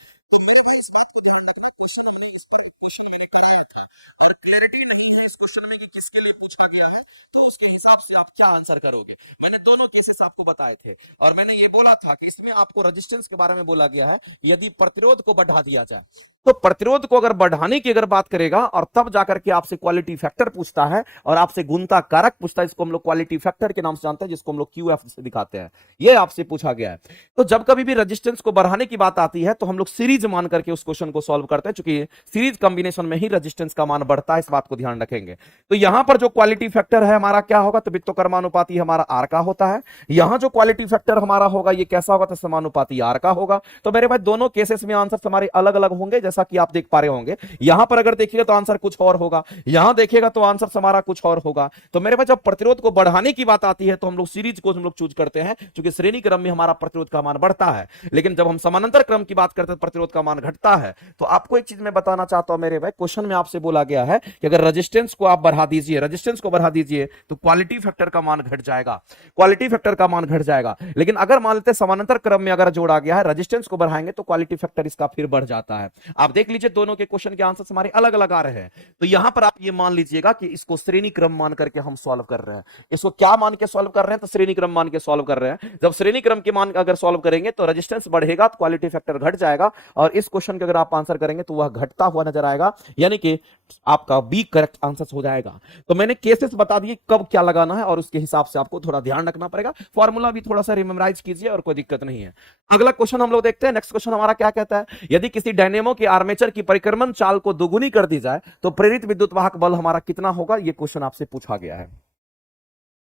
तो उसके हिसाब से आप क्या आंसर करोगे। मैंने दोनों केसेस आपको बताए थे, और मैंने ये बोला था कि इसमें आपको रेजिस्टेंस के बारे में बोला गया है, यदि प्रतिरोध को बढ़ा दिया जाए, तो प्रतिरोध को अगर बढ़ाने की अगर बात करेगा और तब जाकर के आपसे क्वालिटी फैक्टर पूछता है और आपसे गुणता कारक पूछता है, इसको हम लोग क्वालिटी फैक्टर के नाम से जानते हैं, जिसको हम लोग क्यूएफ से दिखाते हैं, ये आपसे पूछा गया है। तो जब कभी भी रेजिस्टेंस को बढ़ाने की बात आती है तो हम लोग सीरीज मान करके उस क्वेश्चन को सॉल्व करते हैं, क्योंकि सीरीज कॉम्बिनेशन में ही रेजिस्टेंस का मान बढ़ता है, इस बात को ध्यान रखेंगे। तो यहां पर जो क्वालिटी फैक्टर है हमारा क्या होगा, तो वित्तोकर्मानुपाती हमारा आर का होता है। यहां जो क्वालिटी फैक्टर हमारा होगा ये कैसा होगा, तो समानुपाती आर का होगा। तो मेरे भाई दोनों केसेस में आंसर हमारे अलग अलग होंगे, जैसा कि आप देख पा रहे होंगे। यहां पर अगर देखिएगा तो आंसर कुछ और होगा, यहां देखिएगा तो आंसर हमारा कुछ और होगा। तो मेरे भाई जब प्रतिरोध को बढ़ाने की बात आती है तो हम लोग सीरीज को हम लोग चूज करते हैं, क्योंकि श्रेणी क्रम में हमारा प्रतिरोध का मान बढ़ता है। लेकिन जब हम समानांतर क्रम की बात करते हैं प्रतिरोध का मान घटता है। तो आपको एक चीज मैं बताना चाहता हूं मेरे भाई, क्वेश्चन में आपसे बोला गया है कि अगर रेजिस्टेंस को आप बढ़ा दीजिए, रेजिस्टेंस को बढ़ा दीजिए तो क्वालिटी फैक्टर का मान घट जाएगा, क्वालिटी फैक्टर का मान घट जाएगा। लेकिन अगर मान लेते समानांतर क्रम में अगर जोड़ा गया है, रेजिस्टेंस को बढ़ाएंगे तो क्वालिटी फैक्टर इसका फिर बढ़ जाता है। आप देख लीजिए दोनों के क्वेश्चन के आंसर हमारे अलग अलग आ रहे हैं। तो यहां पर आप ये मान लीजिएगा कि इसको श्रेणी क्रम मान करके हम सॉल्व कर रहे हैं। इसको क्या मान के सॉल्व कर रहे हैं, तो श्रेणी क्रम मान के सॉल्व कर रहे हैं। जब श्रेणी क्रम के मान अगर सॉल्व करेंगे तो रेजिस्टेंस बढ़ेगा तो क्वालिटी फैक्टर घट जाएगा, और इस क्वेश्चन के अगर आप आंसर करेंगे तो वह घटता हुआ नजर आएगा, यानी कि आपका बी करेक्ट आंसर हो जाएगा। तो मैंने केसेस बता दिए कब क्या लगाना है, और उसके हिसाब से आपको थोड़ा ध्यान रखना पड़ेगा। फॉर्मूला भी थोड़ा सा रिमेमराइज कीजिए और कोई दिक्कत नहीं है। अगला क्वेश्चन हम लोग देखते हैं। नेक्स्ट क्वेश्चन हमारा क्या कहता है, यदि किसी डायनेमो के आर्मेचर की परिक्रमण चाल को दोगुनी कर दी जाए तो प्रेरित विद्युत वाहक बल हमारा कितना होगा, यह क्वेश्चन आपसे पूछा गया है।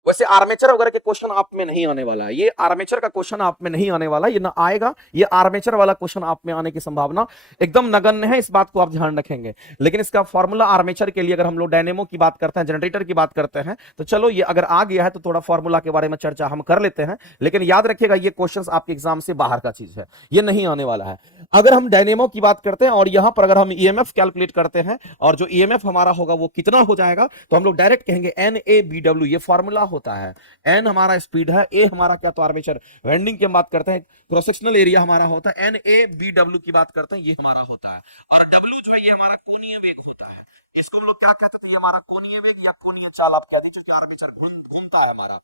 वैसे आर्मेचर वगैरह के क्वेश्चन आप में नहीं आने वाला है, ये आर्मेचर का क्वेश्चन आप में नहीं आने वाला, ये ना आएगा। ये आर्मेचर वाला क्वेश्चन आप में आने की संभावना एकदम नगण्य है, इस बात को आप ध्यान रखेंगे। लेकिन इसका फॉर्मूला आर्मेचर के लिए अगर हम लोग डायनेमो की बात करते हैं, जनरेटर की बात करते हैं, तो चलो ये अगर आ गया है तो थोड़ा फॉर्मूला के बारे में चर्चा हम कर लेते हैं। लेकिन याद रखिएगा ये क्वेश्चन आपके एग्जाम से बाहर का चीज है, ये नहीं आने वाला है। अगर हम डायनेमो की बात करते हैं और यहां पर अगर हम ईएमएफ कैलकुलेट करते हैं, और जो ईएमएफ हमारा होगा वो कितना हो जाएगा, तो हम लोग डायरेक्ट कहेंगे NABW, ये फॉर्मूला होता है। एन हमारा स्पीड है, ए हमारा क्या, तो आर्मेचर वाइंडिंग की बात करते हैं, क्रॉस सेक्शनल एरिया हमारा होता है, NABW की बात करते हैं, ये हमारा होता है। और डब्ल्यू जो है ये हमारा कोणीय वेग होता है, इसको हम लोग क्या कहते हैं, तो ये हमारा कोणीय वेग या कोणीय चाल आप कह दीजिए, क्योंकि आर्मेचर घूमता है हमारा।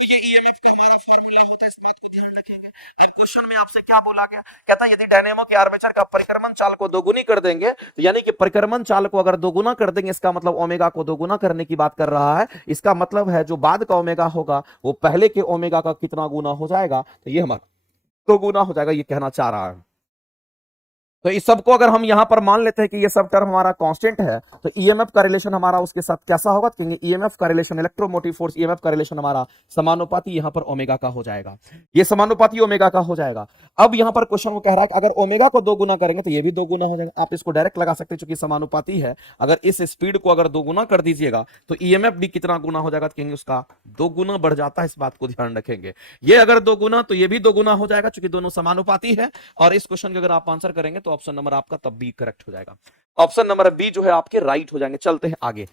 तो ये ईएमएफ का हमारा फॉर्मूला होता है, इस बात को ध्यान रखेंगे। अब क्वेश्चन क्वेश्चन में आपसे क्या बोला गया, कहता है यदि डायनेमो के आर्मेचर का परिक्रमण चाल को दोगुनी कर देंगे, तो यानी कि परिक्रमण चाल को अगर दोगुना कर देंगे, इसका मतलब ओमेगा को दोगुना करने की बात कर रहा है। इसका मतलब है जो बाद का ओमेगा होगा वो पहले के ओमेगा का कितना गुना हो जाएगा, तो ये हमारा दोगुना हो जाएगा, ये कहना चाह रहा है। तो इस सबको अगर हम यहां पर मान लेते हैं कि ये सब टर्म हमारा कांस्टेंट है, तो ईएमएफ का रिलेशन हमारा उसके साथ कैसा होगा, कहेंगे ईएमएफ का रिलेशन, इलेक्ट्रोमोटिव फोर्स ईएमएफ का रिलेशन हमारा समानुपाती यहां पर ओमेगा का हो जाएगा, ये समानुपाती ओमेगा का हो जाएगा। अब यहां पर क्वेश्चन को कह रहा है कि अगर ओमेगा को 2 गुना करेंगे तो ये भी 2 गुना हो जाएगा। आप इसको डायरेक्ट लगा सकते हैं क्योंकि समानुपाती है। अगर इस स्पीड को अगर 2 गुना कर दीजिएगा तो ईएमएफ भी कितना गुना हो जाएगा, तो कहेंगे उसका 2 गुना बढ़ जाता है। इस बात को ध्यान रखेंगे, ये अगर 2 गुना तो ये भी 2 गुना हो जाएगा, क्योंकि दोनों समानुपाती है। और इस क्वेश्चन का अगर आप आंसर करेंगे तो ऑप्शन नंबर आपका तब बी करेक्ट हो जाएगा, ऑप्शन नंबर बी जो है आपके राइट हो जाएंगे। चलते हैं आगे।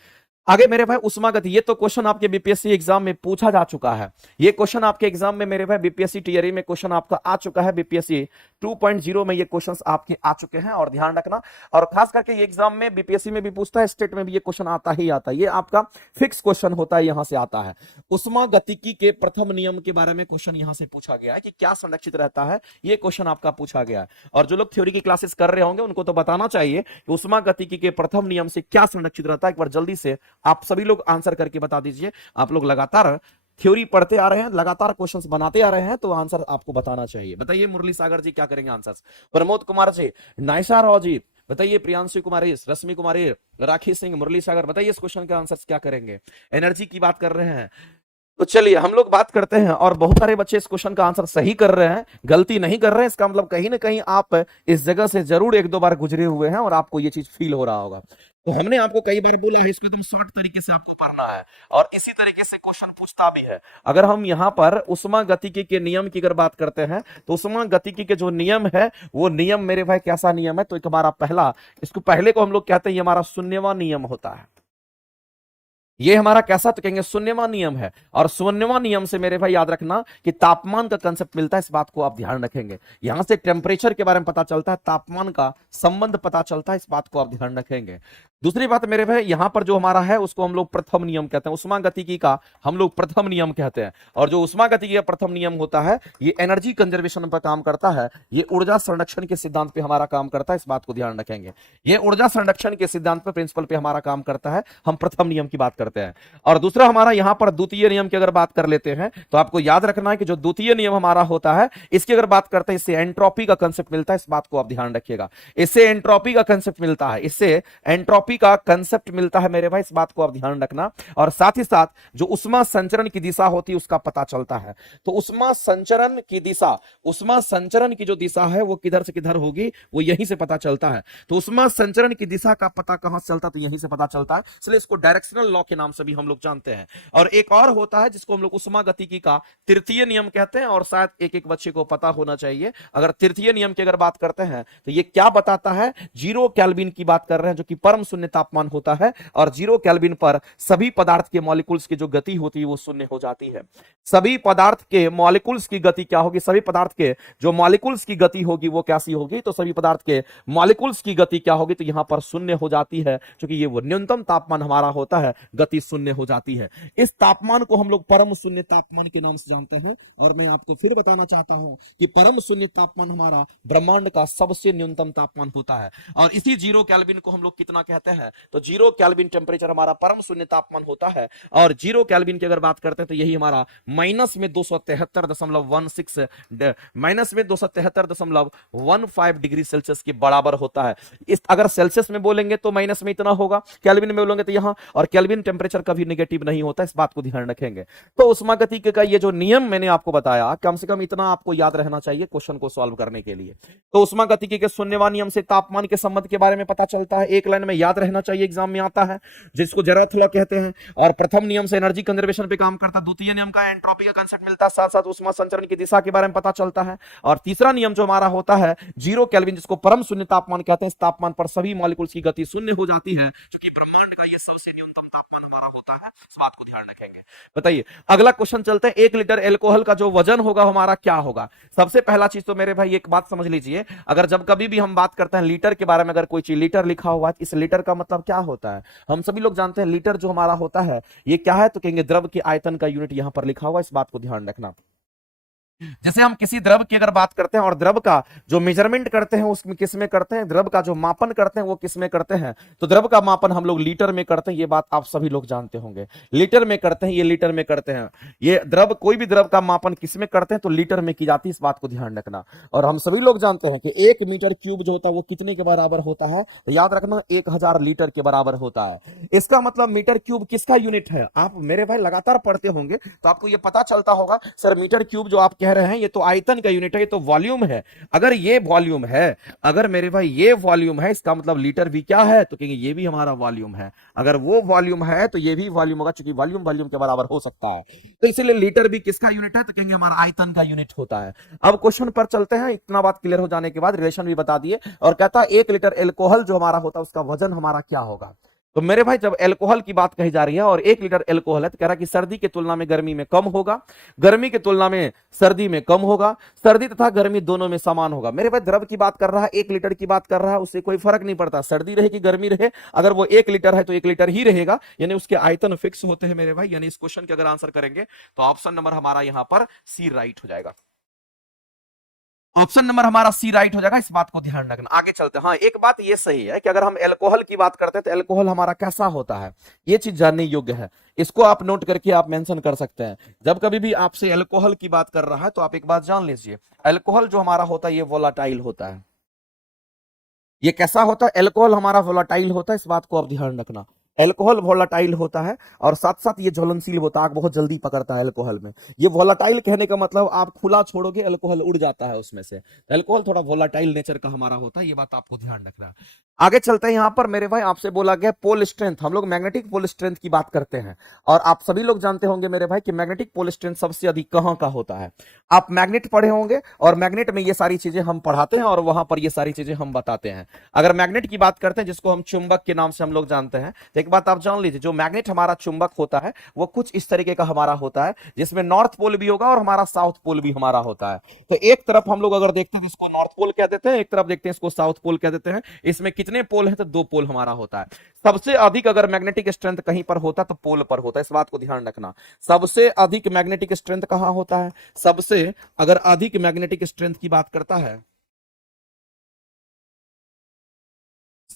आगे मेरे भाई उष्मा गति, ये तो क्वेश्चन आपके बीपीएससी एग्जाम में पूछा जा चुका है। ये क्वेश्चन आपके एग्जाम में मेरे भाई बीपीएससी टीआरई में क्वेश्चन आपका आ चुका है, बीपीएससी 2.0 में ये क्वेश्चंस आपके आ चुके हैं, और ध्यान रखना। और खास करके ये एग्जाम में बीपीएससी में भी पूछता है, स्टेट में भी ये क्वेश्चन आता ही आता है, ये आपका फिक्स क्वेश्चन होता है, यहां से आता है। उष्मा गतिकी के प्रथम नियम के बारे में क्वेश्चन यहां से पूछा गया है कि क्या संरक्षित रहता है, ये क्वेश्चन आपका पूछा गया है। और जो लोग थ्योरी की क्लासेस कर रहे होंगे उनको तो बताना चाहिए कि उष्मा गतिकी के प्रथम नियम से क्या संरक्षित रहता है। एक बार जल्दी से आप सभी लोग आंसर करके बता दीजिए। आप लोग लगातार थ्योरी पढ़ते आ रहे हैं, लगातार क्वेश्चंस बनाते आ रहे हैं, तो आंसर आपको बताना चाहिए। बताइए मुरली सागर जी क्या करेंगे आंसर, प्रमोद कुमार जी, नायशा राव जी बताइए, प्रियांशु कुमारी, रश्मि कुमारी, राखी सिंह, मुरली सागर बताइए इस क्वेश्चन के आंसर क्या करेंगे। एनर्जी की बात कर रहे हैं, तो चलिए हम लोग बात करते हैं। और बहुत सारे बच्चे इस क्वेश्चन का आंसर सही कर रहे हैं, गलती नहीं कर रहे हैं। इसका मतलब कहीं ना कहीं आप इस जगह से जरूर 1-2 बार गुजरे हुए हैं और आपको ये चीज फील हो रहा होगा। तो हमने आपको कई बार बोला है इसको एकदम शॉर्ट तरीके से आपको पढ़ना है, और इसी तरीके से क्वेश्चन पूछता भी है। अगर हम यहाँ पर उष्मा गतिकी के नियम की अगर बात करते हैं, तो उष्मा गतिकी के जो नियम है वो नियम मेरे भाई कैसा नियम है, तो एक हमारा पहला, इसको पहले को हम लोग कहते हैं ये हमारा शून्यवां नियम होता है। ये हमारा कैसा, तो कहेंगे शून्यवां नियम है। और शून्यवां नियम से मेरे भाई याद रखना कि तापमान का कंसेप्ट मिलता है, इस बात को आप ध्यान रखेंगे। यहां से टेम्परेचर के बारे में पता चलता है, तापमान का संबंध पता चलता है, इस बात को आप ध्यान रखेंगे। दूसरी बात मेरे भाई यहां पर जो हमारा है उसको हम लोग प्रथम नियम कहते हैं, उष्मा गतिकी का हम लोग प्रथम नियम कहते हैं। और जो उष्मा गतिकी का प्रथम नियम होता है ये एनर्जी कंजर्वेशन पर काम करता है, ये ऊर्जा संरक्षण के सिद्धांत पे हमारा काम करता है, इस बात को ध्यान रखेंगे। ये ऊर्जा संरक्षण के सिद्धांत पे, प्रिंसिपल पे हमारा काम करता है, हम प्रथम नियम की बात करते हैं। और दूसरा हमारा यहां पर द्वितीय नियम की अगर बात कर लेते हैं, तो आपको याद रखना है कि जो द्वितीय नियम हमारा होता है इसकी अगर बात करते हैं, इससे एंट्रोपी का कंसेप्ट मिलता है, इस बात को आप ध्यान रखिएगा। इससे एंट्रोपी का कंसेप्ट मिलता है, इससे एंट्रोपी का कंसेप्ट मिलता है मेरे भाई, इस बात को आप ध्यान रखना। और साथ ही साथ जो उष्मा संचरण की दिशा होती है उसका पता चलता है। तो उष्मा संचरण की दिशा, उष्मा संचरण की जो दिशा है वो किधर से किधर होगी, वो यहीं से पता चलता है। तो उष्मा संचरण की दिशा का पता कहां से चलता है, तो यहीं से पता चलता है, इसलिए इसको डायरेक्शनल लॉ के नाम से भी हम लोग जानते हैं। और एक और होता है जिसको हम लोग उष्मा गतिकी का तृतीय नियम कहते हैं, और शायद एक एक बच्चे को पता होना चाहिए। अगर तृतीय नियम की अगर बात करते हैं तो ये क्या बताता है, 0 केल्विन की बात कर रहे हैं, जो कि परम शून्य तापमान होता है। और 0 केल्विन पर सभी पदार्थ के मॉलिक्यूल्स की जो गति होती है वो शून्य हो जाती है। सभी पदार्थ के मॉलिक्यूल्स की गति क्या होगी, सभी पदार्थ के जो मॉलिक्यूल्स की गति होगी वो कैसी होगी, तो सभी पदार्थ के मॉलिक्यूल्स की गति क्या होगी, तो यहां पर शून्य हो जाती है, क्योंकि ये वो न्यूनतम तापमान हमारा होता है, गति शून्य हो जाती है। इस तापमान को हम लोग परम शून्य तापमान के नाम से जानते हैं। और मैं आपको फिर बताना चाहता हूं कि परम शून्य तापमान हमारा ब्रह्मांड का सबसे न्यूनतम तापमान होता है। और इसी 0 केल्विन को हम लोग कितना कहते हैं, तो 0 केल्विन टेम्परेचर हमारा परम शून्य तापमान होता है। और 0 केल्विन की अगर बात करते हैं तो यही हमारा माइनस में 273.15 डिग्री सेल्सियस के बराबर होता है। इस अगर सेल्सियस में बोलेंगे तो माइनस में इतना होगा, केल्विन में बोलेंगे तो यहां, और केल्विन टेम्परेचर कभी नेगेटिव नहीं होता, इस बात को ध्यान रखेंगे। तो उष्मा गतिकी का ये जो नियम मैंने आपको बताया, कम से कम इतना आपको याद रहना चाहिए क्वेश्चन को सॉल्व करने के लिए। तो उष्मा गतिकी के शून्यवां नियम से तापमान के संबंध के बारे में पता चलता है, एक लाइन में याद रहना चाहिए, एग्जाम में आता है, जिसको जराथ लॉ कहते हैं। और प्रथम नियम से एनर्जी कंजर्वेशन पे काम करता है, द्वितीय नियम का एंट्रोपी का कांसेप्ट मिलता है, साथ साथ उष्मा संचरण की दिशा के बारे में पता चलता है। और तीसरा नियम जो हमारा होता है 0 केल्विन, जिसको परम शून्य तापमान कहते हैं, इस तापमान पर सभी मॉलिक्यूल्स की गति शून्य हो जाती है, क्योंकि ब्रह्मांड का ये सबसे न्यूनतम तापमान हमारा होता है, इस बात को ध्यान रखेंगे। बताइए अगला क्वेश्चन चलते हैं, 1 लीटर एल्कोहल का जो वजन होगा हमारा क्या होगा। सबसे पहला चीज तो मेरे भाई एक बात समझ लीजिए, अगर जब कभी भी हम बात करते हैं लीटर के बारे में, अगर कोई चीज लीटर लिखा हुआ है, इस लीटर का मतलब क्या होता है, हम सभी लोग जानते हैं लीटर जो हमारा होता है ये क्या है, तो कहेंगे द्रव के आयतन का यूनिट यहां पर लिखा हुआ है, इस बात को ध्यान रखना। जैसे हम किसी द्रव की अगर बात करते हैं और द्रव का जो मेजरमेंट करते हैं उसमें किस में करते हैं, द्रव का जो मापन करते हैं वो किस में करते हैं, तो द्रव का मापन हम लोग लीटर में करते हैं, ये बात आप सभी लोग जानते होंगे। लीटर में करते हैं, ये लीटर में करते हैं। ये द्रव, कोई भी द्रव का मापन किस में करते हैं तो लीटर में की जाती है, इस बात को ध्यान रखना। और हम सभी लोग जानते हैं कि 1 मीटर क्यूब जो होता है वो कितने के बराबर होता है, तो याद रखना 1000 लीटर के बराबर होता है। इसका मतलब मीटर क्यूब किसका यूनिट है, आप मेरे भाई लगातार पढ़ते होंगे तो आपको ये पता चलता होगा सर मीटर क्यूब जो आप कह रहे हैं ये तो आयतन का यूनिट है, ये तो वॉल्यूम है। अगर ये वॉल्यूम है, अगर मेरे भाई ये वॉल्यूम है, इसका मतलब लीटर भी क्या है, तो कहेंगे ये भी हमारा वॉल्यूम है। अगर वो वॉल्यूम है तो ये भी वॉल्यूम होगा, क्योंकि वॉल्यूम वॉल्यूम के बराबर हो सकता है। तो इसलिए लीटर भी किसका यूनिट है, तो कहेंगे हमारा आयतन का यूनिट होता है। अब क्वेश्चन पर चलते हैं। इतना बात क्लियर हो जाने के बाद रिलेशन भी बता दिए, और कहता है 1 लीटर एल्कोहल जो हमारा होता है उसका वजन हमारा क्या होगा। तो मेरे भाई जब एल्कोहल की बात कही जा रही है और 1 लीटर एल्कोहल है, तो कह रहा है कि सर्दी की तुलना में गर्मी में कम होगा, गर्मी की तुलना में सर्दी में कम होगा, सर्दी तथा गर्मी दोनों में समान होगा। मेरे भाई द्रव की बात कर रहा है, 1 लीटर की बात कर रहा है, उससे कोई फर्क नहीं पड़ता सर्दी रहे कि गर्मी रहे, अगर वो 1 लीटर है तो 1 लीटर ही रहेगा, यानी उसके आयतन फिक्स होते हैं मेरे भाई। यानी इस क्वेश्चन के अगर आंसर करेंगे तो ऑप्शन नंबर हमारा यहां पर सी राइट हो जाएगा। ऑप्शन नंबर हमारा सी राइट हो जाएगा, इस बात को ध्यान रखना। आगे चलते हैं। हाँ, एक बात ये सही है कि अगर हम एल्कोहल की बात करते हैं तो एल्कोहल हमारा कैसा होता है, ये चीज जानने योग्य है। इसको आप नोट करके आप मेंशन कर सकते हैं। जब कभी भी आपसे एल्कोहल की बात कर रहा है तो आप एक बात जान लीजिए, एल्कोहल जो हमारा होता है ये वोलाटाइल होता है। ये कैसा होता है, एल्कोहल हमारा वोलाटाइल होता है, इस बात को आप ध्यान रखना। एल्कोहल वोलाटाइल होता है और साथ साथ ये ज्वलनशील होता है, आग बहुत जल्दी पकड़ता है एल्कोहल में। ये वोलाटाइल कहने का मतलब आप खुला छोड़ोगे एल्कोहल उड़ जाता है उसमें से। एल्कोहल थोड़ा वोलाटाइल नेचर का हमारा होता है, ये बात आपको ध्यान रखना है। आगे चलते हैं। यहां पर मेरे भाई आपसे बोला गया पोल स्ट्रेंथ, हम लोग मैग्नेटिक पोल स्ट्रेंथ की बात करते हैं, और आप सभी लोग जानते होंगे मेरे भाई कि मैग्नेटिक पोल स्ट्रेंथ सबसे अधिक कहां का होता है। आप मैग्नेट पढ़े होंगे और मैग्नेट में ये सारी चीजें हम पढ़ाते हैं और वहां पर ये सारी चीजें हम बताते हैं। अगर मैग्नेट की बात करते हैं जिसको हम चुंबक के नाम से हम लोग जानते हैं, तो एक बात आप जान लीजिए, जो मैग्नेट हमारा चुंबक होता है वो कुछ इस तरीके का हमारा होता है, जिसमें नॉर्थ पोल भी होगा और हमारा साउथ पोल भी हमारा होता है। तो एक तरफ हम लोग अगर देखते हैं इसको नॉर्थ पोल कह देते हैं, एक तरफ देखते हैं इसको साउथ पोल कह देते हैं। इसमें कितने पोल हैं, तो 2 पोल हमारा होता है। सबसे अधिक अगर मैग्नेटिक स्ट्रेंथ कहीं पर होता है तो पोल पर होता है, इस बात को ध्यान रखना। सबसे अधिक मैग्नेटिक स्ट्रेंथ कहां होता है, सबसे अगर अधिक मैग्नेटिक स्ट्रेंथ की बात करता है,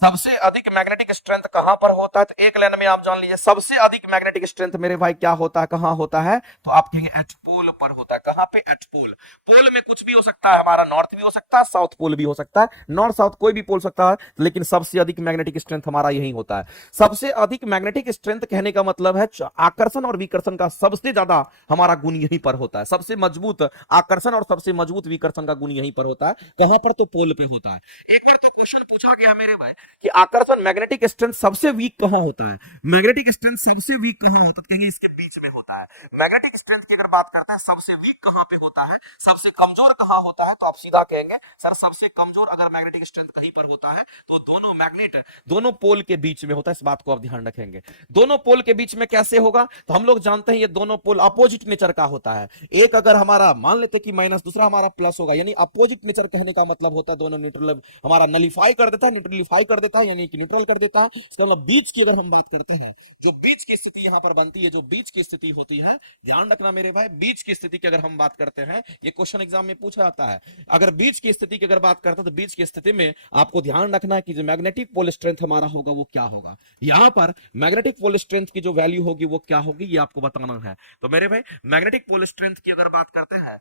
सबसे अधिक मैग्नेटिक स्ट्रेंथ कहां पर होता है, तो एक लाइन में आप जान लीजिए सबसे अधिक मैग्नेटिक स्ट्रेंथ मेरे भाई क्या होता है, कहां होता है, तो आप कहेंगे एट पोल पर होता है। कहां पे, एट पोल। पोल में कुछ भी हो सकता है, हमारा नॉर्थ भी हो सकता है, साउथ पोल भी हो सकता है, नॉर्थ साउथ कोई भी पोल सकता है, लेकिन सबसे अधिक मैग्नेटिक स्ट्रेंथ हमारा यही होता है। सबसे अधिक मैग्नेटिक स्ट्रेंथ कहने का मतलब है आकर्षण और विकर्षण का सबसे ज्यादा हमारा गुण यहीं पर होता है। सबसे मजबूत आकर्षण और सबसे मजबूत विकर्षण का गुण यहीं पर होता है। कहां पर, तो पोल पे होता है। एक बार तो क्वेश्चन पूछा गया मेरे भाई कि आकर्षण मैग्नेटिक स्ट्रेंथ सबसे वीक कहां होता है, मैग्नेटिक स्ट्रेंथ सबसे वीक कहां होता है, कहेंगे इसके बीच में होता है। मैग्नेटिक स्ट्रेंथ की अगर बात करते हैं सबसे वीक कहां पे होता है, सबसे कमजोर कहां होता है, तो आप सीधा कहेंगे सर सबसे कमजोर अगर मैग्नेटिक स्ट्रेंथ कहीं पर होता है तो दोनों मैग्नेट, दोनों पोल के बीच में होता है, इस बात को आप ध्यान रखेंगे। दोनों पोल के बीच में कैसे होगा, तो हम लोग जानते हैं ये दोनों पोल अपोजिट नेचर का होता है। एक अगर हमारा मान लेते कि माइनस, दूसरा हमारा प्लस होगा, यानी अपोजिट नेचर कहने का मतलब होता है दोनों न्यूट्रल हमारा नलीफाई कर देता है, न्यूट्रलिफाई कर देता है, यानी कि न्यूट्रल कर देता है। इसका मतलब बीच की अगर हम बात करते हैं, जो बीच की स्थिति यहां पर बनती है, जो बीच की स्थिति होती है, ध्यान रखना मेरे भाई, बीच की स्थिति की अगर हम बात करते हैं, ये क्वेश्चन एग्जाम में पूछा जाता है। अगर बीच की स्थिति की अगर बात करते हैं तो बीच की स्थिति में आपको ध्यान रखना है कि जो मैग्नेटिक पोल स्ट्रेंथ हमारा होगा वो क्या होगा। यहां पर मैग्नेटिक पोल स्ट्रेंथ की जो वैल्यू होगी वो क्या होगी, ये आपको बताना है। तो मेरे भाई मैग्नेटिक पोल स्ट्रेंथ की अगर बात करते हैं,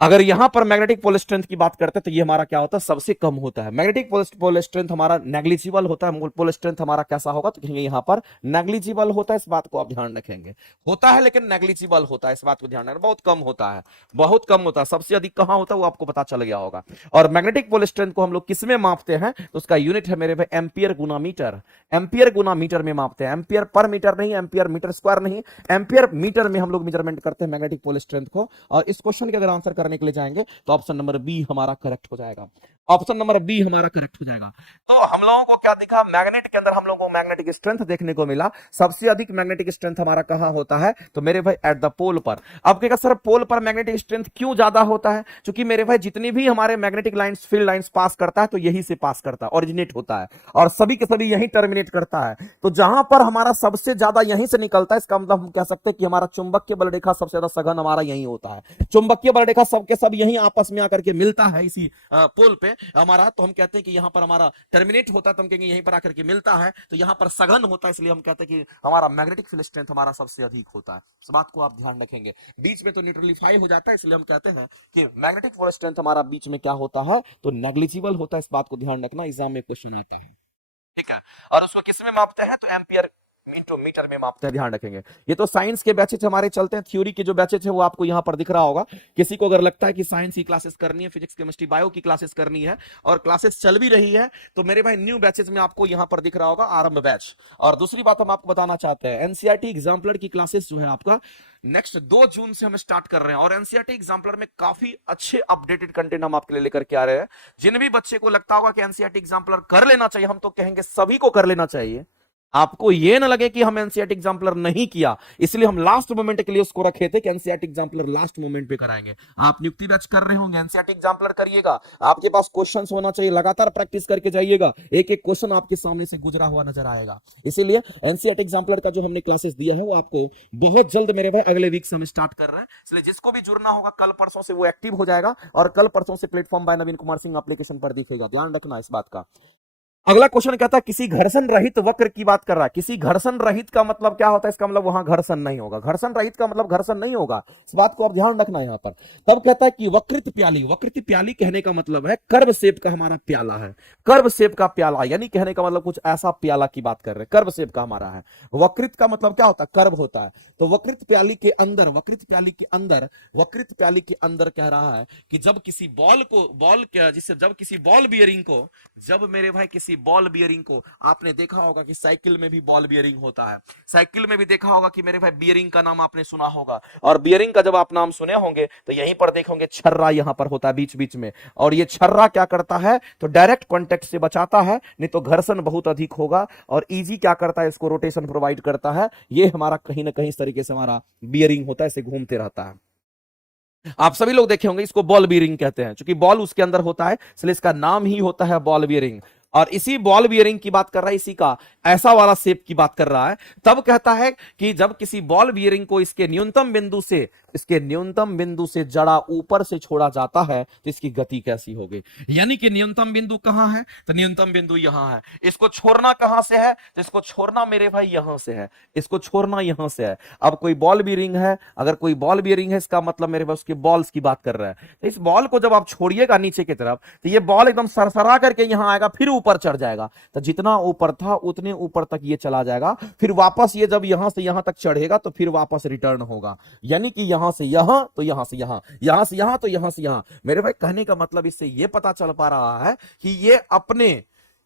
अगर यहां पर मैग्नेटिक पोल स्ट्रेंथ की बात करते हैं तो ये हमारा क्या होता है, सबसे कम होता है। मैग्नेटिक पोल स्ट्रेंथ हमारा नेग्लिजिबल होता है। पोल स्ट्रेंथ हमारा कैसा होगा, तो कहेंगे यहां पर नेग्लिजिबल होता है, इस बात को आप ध्यान रखेंगे। होता है लेकिन नेग्लिजिबल होता है, इस बात को ध्यान रखना, बहुत कम होता है, बहुत कम होता है। सबसे अधिक कहां होता है वो आपको पता चल गया होगा। और मैग्नेटिक पोल स्ट्रेंथ को हम लोग किसमें मापते हैं, तो उसका यूनिट है मेरे भाई एम्पियर गुना मीटर। एम्पियर गुना मीटर में मापते हैं, एम्पियर पर मीटर नहीं, एम्पियर मीटर स्क्वायर नहीं, एम्पियर मीटर में हम लोग मेजरमेंट करते हैं मैग्नेटिक पोल स्ट्रेंथ को। और इस क्वेश्चन के अगर आंसर करने के लिए जाएंगे तो ऑप्शन नंबर बी हमारा करेक्ट हो जाएगा। ऑप्शन नंबर बी हमारा करेक्ट हो जाएगा। तो हम लोगों को क्या दिखा, मैग्नेट के अंदर हम लोगों को मैग्नेटिक स्ट्रेंथ देखने को मिला। सबसे अधिक मैग्नेटिक स्ट्रेंथ हमारा कहां होता है, तो मेरे भाई एट द पोल पर। अब कहेगा सर पोल पर मैग्नेटिक स्ट्रेंथ क्यों ज्यादा होता है, क्योंकि मेरे भाई जितनी भी हमारे magnetic lines field lines pass करता है तो यही से पास करता है, ओरिजिनेट होता है, और सभी के सभी यही टर्मिनेट करता है। तो जहां पर हमारा सबसे ज्यादा यहीं से निकलता है, इसका मतलब हम कह सकते हैं कि हमारा चुंबकीय बल रेखा सबसे ज्यादा सघन हमारा यही होता है। चुंबकीय बल रेखा सबके सब यही आपस में आकर के मिलता है इसी पोल पे हमारा। तो हम कहते हैं कि यहां पर हमारा टर्मिनेट होता है, तो हम कहेंगे यहीं पर आकर के मिलता है, तो यहां पर सघन होता है, इसलिए हम कहते हैं कि हमारा मैग्नेटिक फील्ड स्ट्रेंथ हमारा सबसे अधिक होता है। इस बात को आप ध्यान रखेंगे। बीच में तो न्यूट्रलिफाई हो जाता है, इसलिए हम कहते हैं कि मैग्नेटिक फील्ड स्ट्रेंथ हमारा बीच में क्या होता है, तो नेग्लिजिबल होता है। इस बात को ध्यान रखना, एग्जाम में क्वेश्चन आता है, ठीक है। और उसको किस में मापते हैं, तो एम्पियर इंटू मीटर में मापते हैं, ध्यान रखेंगे। ये तो साइंस के बैचेज हमारे चलते हैं, थ्योरी के जो बैचेज है वो आपको यहां पर दिख रहा होगा। किसी को अगर लगता है कि साइंस की क्लासेस करनी है, फिजिक्स केमिस्ट्री बायो की क्लासेस करनी है, और क्लासेस चल भी रही है, तो मेरे भाई न्यू बैचेज में आपको यहां पर दिख रहा होगा आरंभ बैच। और दूसरी बात हम आपको बताना चाहते हैं, एनसीईआरटी एग्जाम्पलर की क्लासेस जो है आपका नेक्स्ट 2 जून से हम स्टार्ट कर रहे हैं, और एनसीईआरटी एग्जाम्पलर में काफी अच्छे अपडेटेड कंटेंट हम आपके लिए लेकर के आ रहे हैं। जिन भी बच्चे को लगता होगा कि एनसीईआरटी एग्जाम्पलर कर लेना चाहिए, हम तो कहेंगे सभी को कर लेना चाहिए। आपको यह ना लगे कि हम एनसीईआरटी एग्जाम्पलर नहीं किया, इसलिए हम लास्ट मोमेंट के लिए उसको रखे थे कि एनसीईआरटी एग्जाम्पलर लास्ट मोमेंट पे कराएंगे। आप नियुक्ति बैच कर रहे होंगे, एनसीईआरटी एग्जाम्पलर करिएगा, आपके पास क्वेश्चंस होना चाहिए, लगातार प्रैक्टिस करके जाइएगा, एक एक क्वेश्चन आपके सामने से गुजरा हुआ नजर आएगा। इसीलिए एनसीईआरटी एग्जाम्पलर का जो हमने क्लासेस दिया है वो आपको बहुत जल्द मेरे भाई अगले वीक से हम स्टार्ट कर रहे हैं। इसलिए जिसको भी जुड़ना होगा कल परसों से वो एक्टिव हो जाएगा, और कल परसों से प्लेटफॉर्म बाय नवीन कुमार सिंह एप्लीकेशन पर दिखेगा, ध्यान रखना इस बात का। अगला क्वेश्चन कहता है किसी घर्षण रहित वक्र की बात कर रहा है। किसी घर्षण रहित का मतलब क्या होता है, इसका मतलब वहां घर्षण नहीं होगा। घर्षण रहित का मतलब घर्षण नहीं होगा, इस बात को आप ध्यान रखना यहां पर। तब कहता है कि वक्रित प्याली। वक्रित प्याली कहने का मतलब है कर्व शेप का हमारा प्याला है, कर्व शेप का प्याला, यानी कहने का मतलब कुछ ऐसा प्याला की बात कर रहे हैं, कर्व शेप का हमारा है। वक्रित का मतलब क्या होता है, कर्व होता है। तो वक्रित प्याली के अंदर, वक्रित प्याली के अंदर, वक्रित प्याली के अंदर कह रहा है कि जब किसी बॉल को, बॉल क्या, जिससे जब किसी बॉल बियरिंग को, जब मेरे भाई किसी बॉल बियरिंग को, आपने देखा होगा कि साइकिल में भी बॉल बियरिंग होता है, साइकिल में भी देखा होगा कि मेरे भाई बियरिंग का नाम आपने सुना होगा, और बियरिंग का जब आप नाम सुने होंगे तो यहीं पर देखोगे छर्रा यहां पर होता है बीच बीच में, और ये छर्रा क्या करता है, तो डायरेक्ट कॉन्टेक्ट से बचाता है, नहीं तो घर्षण बहुत अधिक होगा। और इजी क्या करता है, इसको रोटेशन प्रोवाइड करता है। ये हमारा कहीं ना कहीं इस तरीके से हमारा बियरिंग होता है, इसे घूमते रहता है। आप सभी लोग देखे होंगे, इसको बॉल बियरिंग कहते हैं, क्योंकि बॉल उसके अंदर होता है, इसलिए इसका नाम ही होता है बॉल बियरिंग। और इसी बॉल बियरिंग की बात कर रहा है, इसी का ऐसा वाला शेप की बात कर रहा है। तब कहता है कि जब किसी बॉल बियरिंग को इसके न्यूनतम बिंदु से, इसके न्यूनतम बिंदु से जड़ा ऊपर से छोड़ा जाता है तो इसकी गति कैसी होगी। यानी कि न्यूनतम बिंदु कहां है, तो न्यूनतम बिंदु यहां है। इसको छोड़ना कहां से है, तो इसको छोड़ना मेरे भाई यहां से है, इसको छोड़ना यहां से है। अब कोई बॉल बियरिंग है, अगर कोई बॉल बियरिंग है, इसका मतलब मेरे भाई उसके बॉल्स की बात कर रहा है। तो इस बॉल को जब आप छोड़िएगा नीचे की तरफ, तो ये बॉल एकदम सरसरा करके यहां आएगा, फिर ऊपर चढ़ जाएगा। तो जितना ऊपर था उतने ऊपर तक ये चला जाएगा, फिर वापस ये जब यहां से यहां तक चढ़ेगा तो फिर वापस रिटर्न होगा। यानी कि यहां से यहां, तो यहां से यहां, यहां से यहां, तो यहां से यहां। मेरे भाई कहने का मतलब इससे ये पता चल पा रहा है कि ये अपने,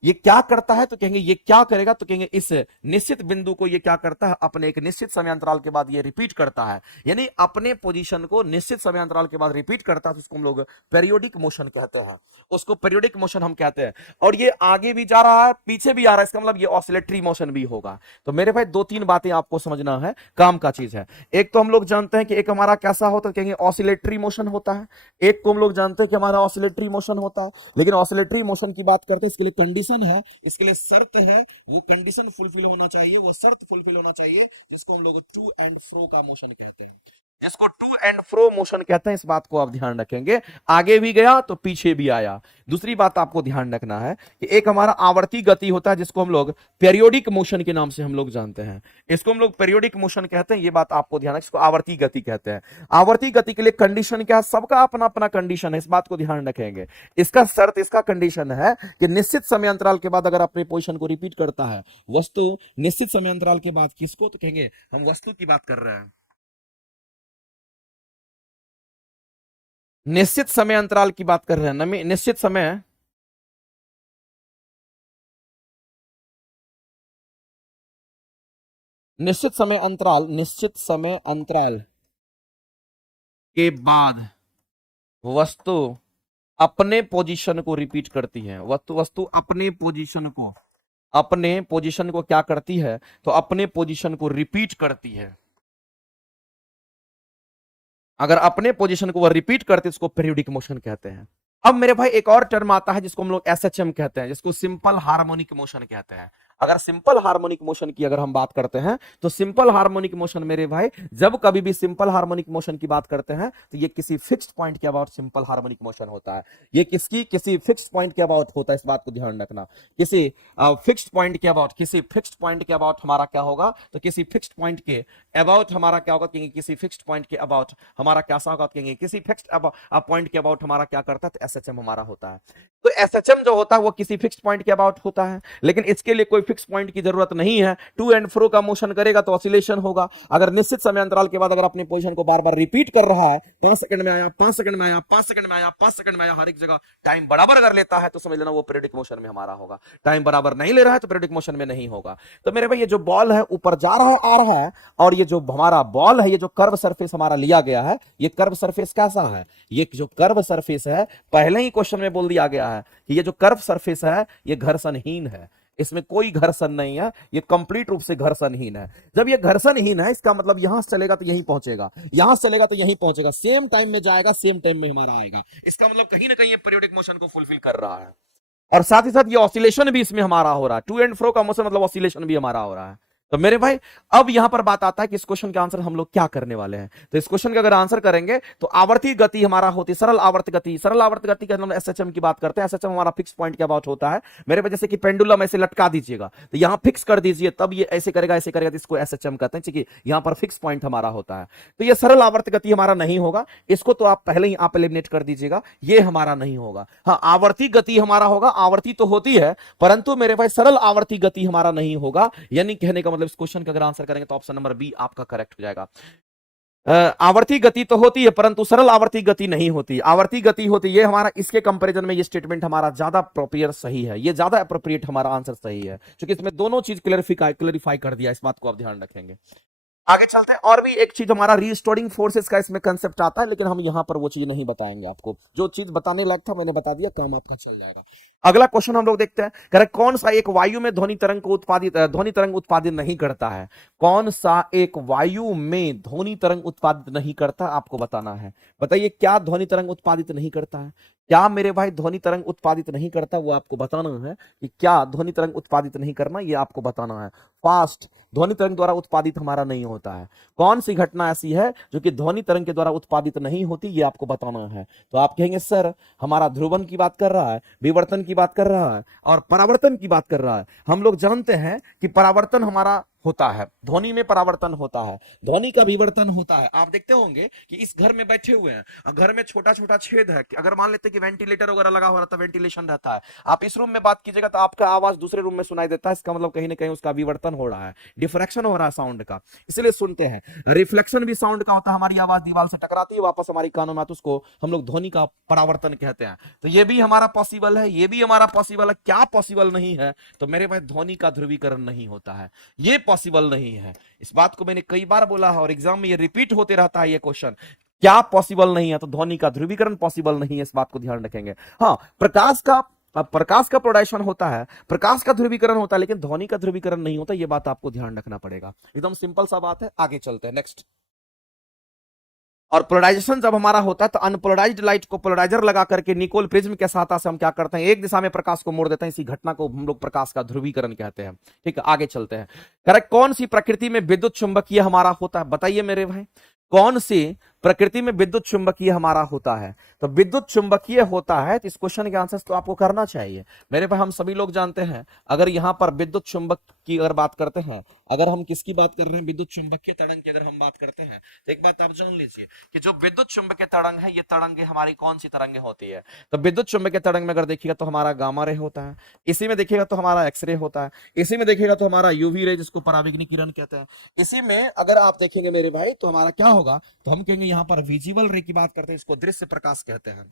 ये क्या करता है, तो कहेंगे ये क्या करेगा, तो कहेंगे इस निश्चित बिंदु को ये क्या करता है, अपने एक निश्चित समय अंतराल के बाद ये रिपीट करता है। यानी अपने पोजीशन को निश्चित समय अंतराल के बाद रिपीट करता है, तो उसको हम लोग पेरियोडिक मोशन कहते हैं, उसको पेरियोडिक मोशन हम कहते हैं। और ये आगे भी जा रहा है, पीछे भी आ रहा है, इसका मतलब ये ऑसिलेटरी मोशन भी होगा। तो मेरे भाई 2-3 बातें आपको समझना है, काम का चीज है। एक तो हम लोग जानते हैं कि एक हमारा कैसा होता है, कहेंगे ऑसिलेटरी मोशन होता है। एक को हम लोग जानते हैं कि हमारा ऑसिलेटरी मोशन होता है, लेकिन ऑसिलेटरी मोशन की बात करते हैं, इसके लिए कंडीशन है, इसके लिए शर्त है, वो कंडीशन फुलफिल होना चाहिए, वो शर्त फुलफिल होना चाहिए, जिसको हम लोग टू एंड फ्रो का मोशन कहते हैं, इसको टू एंड फ्रो मोशन कहते हैं। इस बात को आप ध्यान रखेंगे, आगे भी गया तो पीछे भी आया। दूसरी बात आपको ध्यान रखना है कि एक हमारा आवर्ती गति होता है, जिसको हम लोग पेरियोडिक मोशन के नाम से हम लोग जानते हैं, इसको हम लोग पेरियोडिक मोशन कहते हैं। ये बात आपको ध्यान है, इसको आवर्ती गति कहते हैं। आवर्ती गति के लिए कंडीशन क्या है, सबका अपना अपना कंडीशन है, इस बात को ध्यान रखेंगे। इसका शर्त, इसका कंडीशन है कि निश्चित समय अंतराल के बाद अगर अपने पोजीशन को रिपीट करता है वस्तु, निश्चित समय अंतराल के बाद किसको, तो कहेंगे हम वस्तु की बात कर रहे हैं, निश्चित समय अंतराल की बात कर रहे हैं, निश्चित समय, निश्चित समय अंतराल, निश्चित समय अंतराल के बाद वस्तु अपने पोजीशन को रिपीट करती है, वस्तु अपने पोजीशन को क्या करती है, तो अपने पोजीशन को रिपीट करती है। अगर अपने पोजीशन को वह रिपीट करते इसको पीरियोडिक मोशन कहते हैं। अब मेरे भाई एक और टर्म आता है जिसको हम लोग एसएचएम कहते हैं, जिसको सिंपल हार्मोनिक मोशन कहते हैं। अगर सिंपल हार्मोनिक मोशन की अगर हम बात करते हैं तो सिंपल हार्मोनिक मोशन मेरे भाई, जब कभी भी सिंपल हार्मोनिक मोशन की बात करते हैं तो ये किसी फिक्स्ड पॉइंट के अबाउट सिंपल हार्मोनिक मोशन होता है। ये किसी फिक्स्ड पॉइंट के अबाउट होता है, इस बात को ध्यान रखना। किसी फिक्स्ड पॉइंट के अबाउट हमारा क्या होगा, तो किसी फिक्स्ड पॉइंट के अबाउट हमारा क्या होगा, किसी फिक्स्ड पॉइंट के अबाउट हमारा क्या होगा, किसी फिक्स्ड पॉइंट के अबाउट हमारा क्या करता है, तो एसएचएम हमारा होता है। तो एसएचएम जो होता है वो किसी फिक्स्ड पॉइंट के अबाउट होता है, लेकिन इसके लिए कोई फिक्स पॉइंट की जरूरत नहीं है। टू एंड फ्रो का मोशन करेगा तो ऑसिलेशन होगा। अगर निश्चित समय अंतराल के बाद अगर अपनी पोजीशन को बार बार रिपीट कर रहा है, 5 सेकंड में आया, 5 सेकंड में आया, 5 सेकंड में आया, 5 सेकंड में आया, हर एक जगह टाइम बराबर कर लेता है, तो समझ लेना वो पीरियोडिक मोशन में हमारा होगा। टाइम बराबर नहीं ले रहा है तो पीरियोडिक मोशन में नहीं होगा। तो मेरे भाई ये जो बॉल है ऊपर जा रहा है, आ रहा है, और ये जो हमारा बॉल है, ये जो कर्व सरफेस हमारा लिया गया है, ये कर्व सरफेस कैसा है, ये जो कर्व सरफेस है पहले ही क्वेश्चन में बोल दिया गया है कि ये जो कर्व सरफेस है ये घर्षणहीन है, इसमें कोई घर्षण नहीं है, ये कंप्लीट रूप से घर्षणहीन है। जब ये घर्षणहीन है इसका मतलब यहां से चलेगा तो यहीं पहुंचेगा, यहां से चलेगा तो यहीं पहुंचेगा, सेम टाइम में जाएगा, सेम टाइम में हमारा आएगा। इसका मतलब कहीं ना कहीं ये पीरियोडिक मोशन को फुलफिल कर रहा है। और साथ ही साथ ये ऑसिलेशन भी इसमें हमारा हो रहा है। टू एंड फ्रो का मोशन मतलब ऑसिलेशन भी हमारा हो रहा है। तो मेरे भाई अब यहां पर बात आता है कि इस क्वेश्चन का आंसर हम लोग क्या करने वाले हैं। तो इस क्वेश्चन का अगर आंसर करेंगे तो आवर्ती गति हमारा होती है, सरल आवर्त गति। सरल आवर्त गति का हम एसएचएम की बात करते हैं। एसएचएम हमारा फिक्स पॉइंट के अबाउट होता है। मेरे वजह से कि पेंडुलम ऐसे लटका दीजिएगा तो यहां फिक्स कर दीजिए, तब ये ऐसे करेगा तो इसको एसएचएम कहते हैं, क्योंकि यहां पर फिक्स पॉइंट हमारा होता है। तो ये सरल आवर्त गति हमारा नहीं होगा, इसको तो आप पहले ही आप एलिमिनेट कर दीजिएगा, ये हमारा नहीं होगा। हाँ, आवर्ती गति हमारा होगा, आवर्ती तो होती है परंतु मेरे भाई सरल आवर्ती गति हमारा नहीं होगा। यानी कहने का मतलब इस क्वेश्चन का अगर आंसर करेंगे तो ऑप्शन नंबर बी आपका करेक्ट हो जाएगा। आवर्ती गति तो होती है परंतु सरल आवर्ती गति नहीं होती, आवर्ती गति होती है। ये हमारा इसके कंपैरिजन में ये स्टेटमेंट हमारा ज्यादा अप्रोप्रिएट सही है, ये ज्यादा अप्रोप्रिएट हमारा आंसर सही है, क्योंकि इसमें दोनों चीज क्लैरिफाई कर दिया। इस बात को आप ध्यान रखेंगे। आगे चलते हैं। और भी एक चीज हमारा रीस्टोरिंग फोर्सेस का इसमें कंसेप्ट आता है, लेकिन हम यहां पर वो चीज नहीं बताएंगे आपको। जो चीज बताने लायक था मैंने बता दिया, काम आपका चल जाएगा। अगला क्वेश्चन हम लोग देखते हैं, करेक्ट, कौन सा एक वायु में ध्वनि तरंग उत्पादित नहीं करता है। कौन सा एक वायु में ध्वनि तरंग उत्पादित नहीं करता, आपको बताना है। बताइए क्या ध्वनि तरंग उत्पादित नहीं करता है, क्या मेरे भाई ध्वनि तरंग उत्पादित नहीं करता, वो आपको बताना है कि क्या ध्वनि तरंग उत्पादित नहीं करना, ये आपको बताना है। फास्ट ध्वनि तरंग द्वारा उत्पादित हमारा नहीं होता है। कौन सी घटना ऐसी है जो कि ध्वनि तरंग के द्वारा उत्पादित नहीं होती, ये आपको बताना है। तो आप कहेंगे सर हमारा ध्रुवन की बात कर रहा है, विवर्तन की बात कर रहा है और परावर्तन की बात कर रहा है। हम लोग जानते हैं कि परावर्तन हमारा होता है, ध्वनि में परावर्तन होता है, ध्वनि का विवर्तन होता है। आप देखते होंगे कि इस घर में बैठे हुए हैं, घर में छोटा छोटा छेद है, अगर मान लेते हैं कि वेंटिलेटर वगैरह लगा हुआ रहता है, वेंटिलेशन रहता है, आप इस रूम में बात कीजिएगा तो आपका आवाज दूसरे रूम में सुनाई देता है। इसका मतलब कहीं ना कहीं उसका विवर्तन हो रहा है, डिफ्रैक्शन हो रहा है साउंड का, इसलिए सुनते हैं। रिफ्लेक्शन भी साउंड का होता है, हमारी आवाज दीवार से टकराती है वापस हमारी कानों में आती है, उसको हम लोग ध्वनि का परावर्तन कहते हैं। तो ये भी हमारा पॉसिबल है, ये भी हमारा पॉसिबल है। क्या पॉसिबल नहीं है, तो मेरे भाई ध्वनि का ध्रुवीकरण नहीं होता है, ये पॉसिबल नहीं है। इस बात को मैंने कई बार बोला है और एग्जाम में ये रिपीट होते रहता है ये क्वेश्चन, क्या पॉसिबल नहीं है, तो ध्वनि का ध्रुवीकरण पॉसिबल नहीं है। इस बात को ध्यान रखेंगे। हाँ, प्रकाश का प्रोडक्शन होता है, प्रकाश का ध्रुवीकरण होता है, लेकिन ध्वनि का ध्रुवीकरण नहीं होता, यह बात आपको ध्यान रखना पड़ेगा। एकदम सिंपल सा बात है। आगे चलते हैं नेक्स्ट। और पोलराइजेशन जब हमारा होता है तो अनपोलराइज्ड लाइट को पोलराइजर लगा करके निकोल प्रिज्म के सहायता से हम क्या करते हैं, एक दिशा में प्रकाश को मोड़ देते हैं। इसी घटना को हम लोग प्रकाश का ध्रुवीकरण कहते हैं। ठीक है, आगे चलते हैं। करेक्ट, कौन सी प्रकृति में विद्युत चुंबकीय हमारा होता है, बताइए मेरे भाई, कौन सी प्रकृति में विद्युत चुंबकीय हमारा होता है। तो विद्युत चुंबकीय होता है, तो इस क्वेश्चन के आंसर तो आपको करना चाहिए मेरे भाई। हम सभी लोग जानते हैं, अगर यहां पर विद्युत चुंबक की अगर बात करते हैं, अगर हम किसकी बात कर रहे हैं, विद्युत चुंबकीय तरंग की अगर हम बात करते हैं, तो एक बात आप जान लीजिए कि जो विद्युत चुंबकीय तरंग है, ये तरंगे हमारी कौन सी तरंगे होती है। तो विद्युत चुंबकीय तरंग में अगर देखिएगा तो हमारा गामा रे होता है, इसी में देखिएगा तो हमारा एक्सरे होता है, इसी में देखिएगा तो हमारा यूवी रे जिसको पराबैंगनी किरण कहते हैं, इसी में अगर आप देखेंगे मेरे भाई तो हमारा क्या होगा, तो हम कहेंगे यहां पर विजिबल रे की बात करते हैं, इसको दृश्य प्रकाश कहते हैं।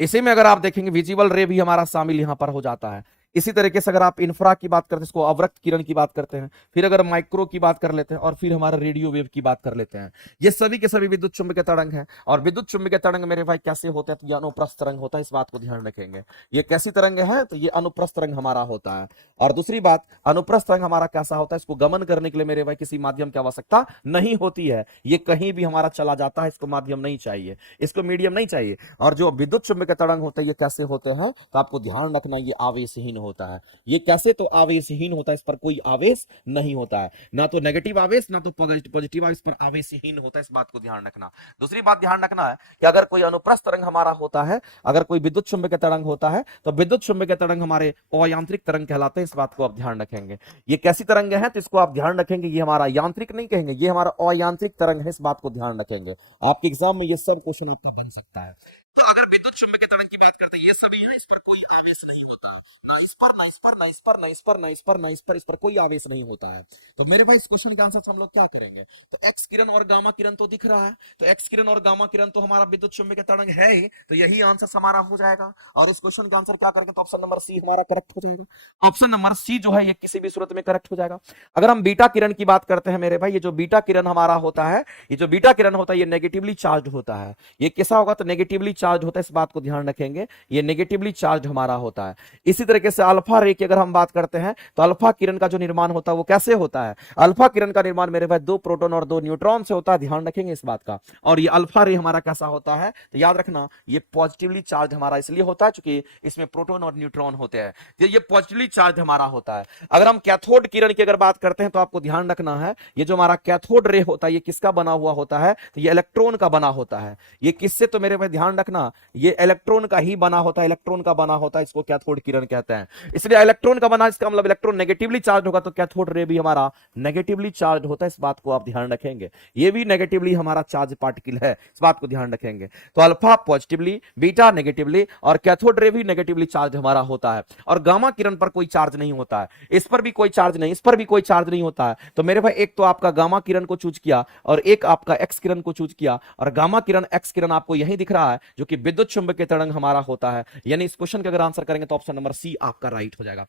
इसी में अगर आप देखेंगे विजिबल रे भी हमारा शामिल यहां पर हो जाता है। इसी तरीके से अगर आप इंफ्रा की बात करते हैं, इसको अवरक्त किरण की बात करते हैं, फिर अगर माइक्रो की बात कर लेते हैं, और फिर हमारा रेडियो वेव की बात कर लेते हैं। ये सभी के सभी विद्युत चुंबकीय तरंग हैं। और विद्युत चुंबकीय तरंग मेरे भाई कैसे होते हैं, तो ये अनुप्रस्थ तरंग होता है, इस बात को ध्यान रखेंगे। ये कैसी तरंग है, तो ये अनुप्रस्थ तरंग हमारा होता है। और दूसरी बात, अनुप्रस्थ तरंग हमारा कैसा होता है, इसको गमन करने के लिए मेरे भाई किसी माध्यम की आवश्यकता नहीं होती है। ये कहीं भी हमारा चला जाता है, इसको माध्यम नहीं चाहिए, इसको मीडियम नहीं चाहिए। और जो विद्युत चुंबकीय तरंग होते हैं, ये कैसे होते हैं, तो आपको ध्यान रखना, ये आवेशहीन होता है। ये कैसे, तो आवेशहीन होता है, इस पर कोई आवेश नहीं होता है, ना तो नेगेटिव आवेश ना तो पॉजिटिव आवेश, पर आवेशहीन होता है, इस बात को ध्यान रखना। दूसरी बात ध्यान रखना है कि अगर कोई अनुप्रस्थ तरंग हमारा होता है, अगर कोई विद्युत चुंबकीय तरंग होता है, तो विद्युत चुंबकीय तरंग हमारे अयांत्रिक तरंग कहलाते हैं, इस बात को आप ध्यान रखेंगे। ये कैसी तरंग है, तो इसको आप ध्यान रखेंगे, ये हमारा यांत्रिक नहीं कहेंगे, ये हमारा अयांत्रिक तरंग है, इस बात को ध्यान रखेंगे। आपके एग्जाम में ये सब क्वेश्चन आपका बन सकता है। तो अगर विद्युत चुंबकीय तरंग की बात करते हैं, ये सभी है, इस पर कोई आवेश नहीं होता, ना इस पर, ना इस पर, ना इस पर, ना इस पर, ना इस पर, ना इस पर, इस पर कोई आवेश नहीं होता है। तो मेरे भाई इस क्वेश्चन के आंसर से हम लोग क्या करेंगे, तो एक्स किरण और गामा किरण तो दिख रहा है, तो एक्स किरण और गामा किरण तो हमारा विद्युत चुंबकीय तरंग है ही, तो यही आंसर हमारा हो जाएगा। और इस क्वेश्चन का आंसर क्या करेंगे, तो ऑप्शन नंबर सी हमारा करेक्ट हो जाएगा। ऑप्शन नंबर सी जो है ये किसी भी सूरत में करेक्ट हो जाएगा। अगर हम बीटा किरण की बात करते हैं मेरे भाई, ये जो बीटा किरण हमारा होता है, ये जो बीटा किरण होता है, ये नेगेटिवली चार्ज होता है। ये कैसा होगा, तो नेगेटिवली चार्ज होता है, इस बात को ध्यान रखेंगे, ये नेगेटिवली चार्ज हमारा होता है। इसी तरीके से अल्फा रे की अगर हम बात करते हैं, तो अल्फा किरण का जो निर्माण होता है वो कैसे होता है, अल्फा किरण का निर्माण मेरे भाई 2 प्रोटॉन और 2 न्यूट्रॉन से होता है, ध्यान रखेंगे इस बात का। और ये अल्फा रे हमारा कैसा होता है, तो याद रखना, ये पॉजिटिवली चार्ज हमारा इसलिए होता है क्योंकि इसमें प्रोटॉन और न्यूट्रॉन होते हैं, तो ये पॉजिटिवली चार्ज हमारा होता है। अगर हम कैथोड किरण की अगर बात करते हैं, तो आपको ध्यान रखना है, ये जो हमारा कैथोड रे होता है, ये किसका बना हुआ होता है, तो ये इलेक्ट्रॉन का बना होता है। ये किससे, तो मेरे भाई ध्यान रखना, ये इलेक्ट्रॉन का ही बना होता है, इलेक्ट्रॉन का बना होता है, इसको कैथोड किरण कहते हैं। इसलिए इलेक्ट्रॉन का बना, इसका मतलब इलेक्ट्रॉन नेगेटिवली चार्ज होगा, तो कैथोड रे भी हमारा नेगेटिवली चार्ज होता है, इस बात को आप ध्यान रखेंगे। ये भी नेगेटिवली हमारा चार्ज पार्टिकल है, इस बात को ध्यान रखेंगे। तो अल्फा पॉजिटिवली, बीटा नेगेटिवली, और कैथोड रे भी नेगेटिवली चार्ज हमारा होता है। और गामा किरण पर कोई चार्ज नहीं होता है, इस पर भी कोई चार्ज नहीं, इस पर भी कोई चार्ज नहीं होता है। तो मेरे भाई एक तो आपका गामा किरण को चूज किया, और एक आपका एक्स किरण को चूज किया, और गामा किरण एक्स किरण आपको यही दिख रहा है, जो कि विद्युत चुंबकीय तरंग हमारा होता है। यानी इस क्वेश्चन का अगर आंसर करेंगे, तो ऑप्शन नंबर सी आपका राइट हो जाएगा।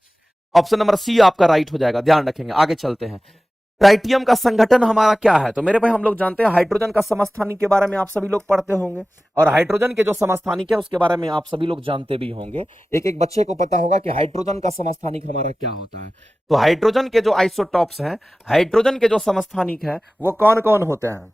ऑप्शन नंबर सी आपका राइट हो जाएगा, ध्यान रखेंगे। आगे चलते हैं, ट्राइटियम का संगठन हमारा क्या है, तो मेरे भाई हम लोग जानते हैं हाइड्रोजन का समस्थानिक के बारे में आप सभी लोग पढ़ते होंगे, और हाइड्रोजन के जो समस्थानिक है उसके बारे में आप सभी लोग जानते भी होंगे। एक एक बच्चे को पता होगा कि हाइड्रोजन का समस्थानिक हमारा क्या होता है। तो हाइड्रोजन के जो आइसोटॉप्स हैं, हाइड्रोजन के जो समस्थानिक है, वो कौन कौन होते हैं,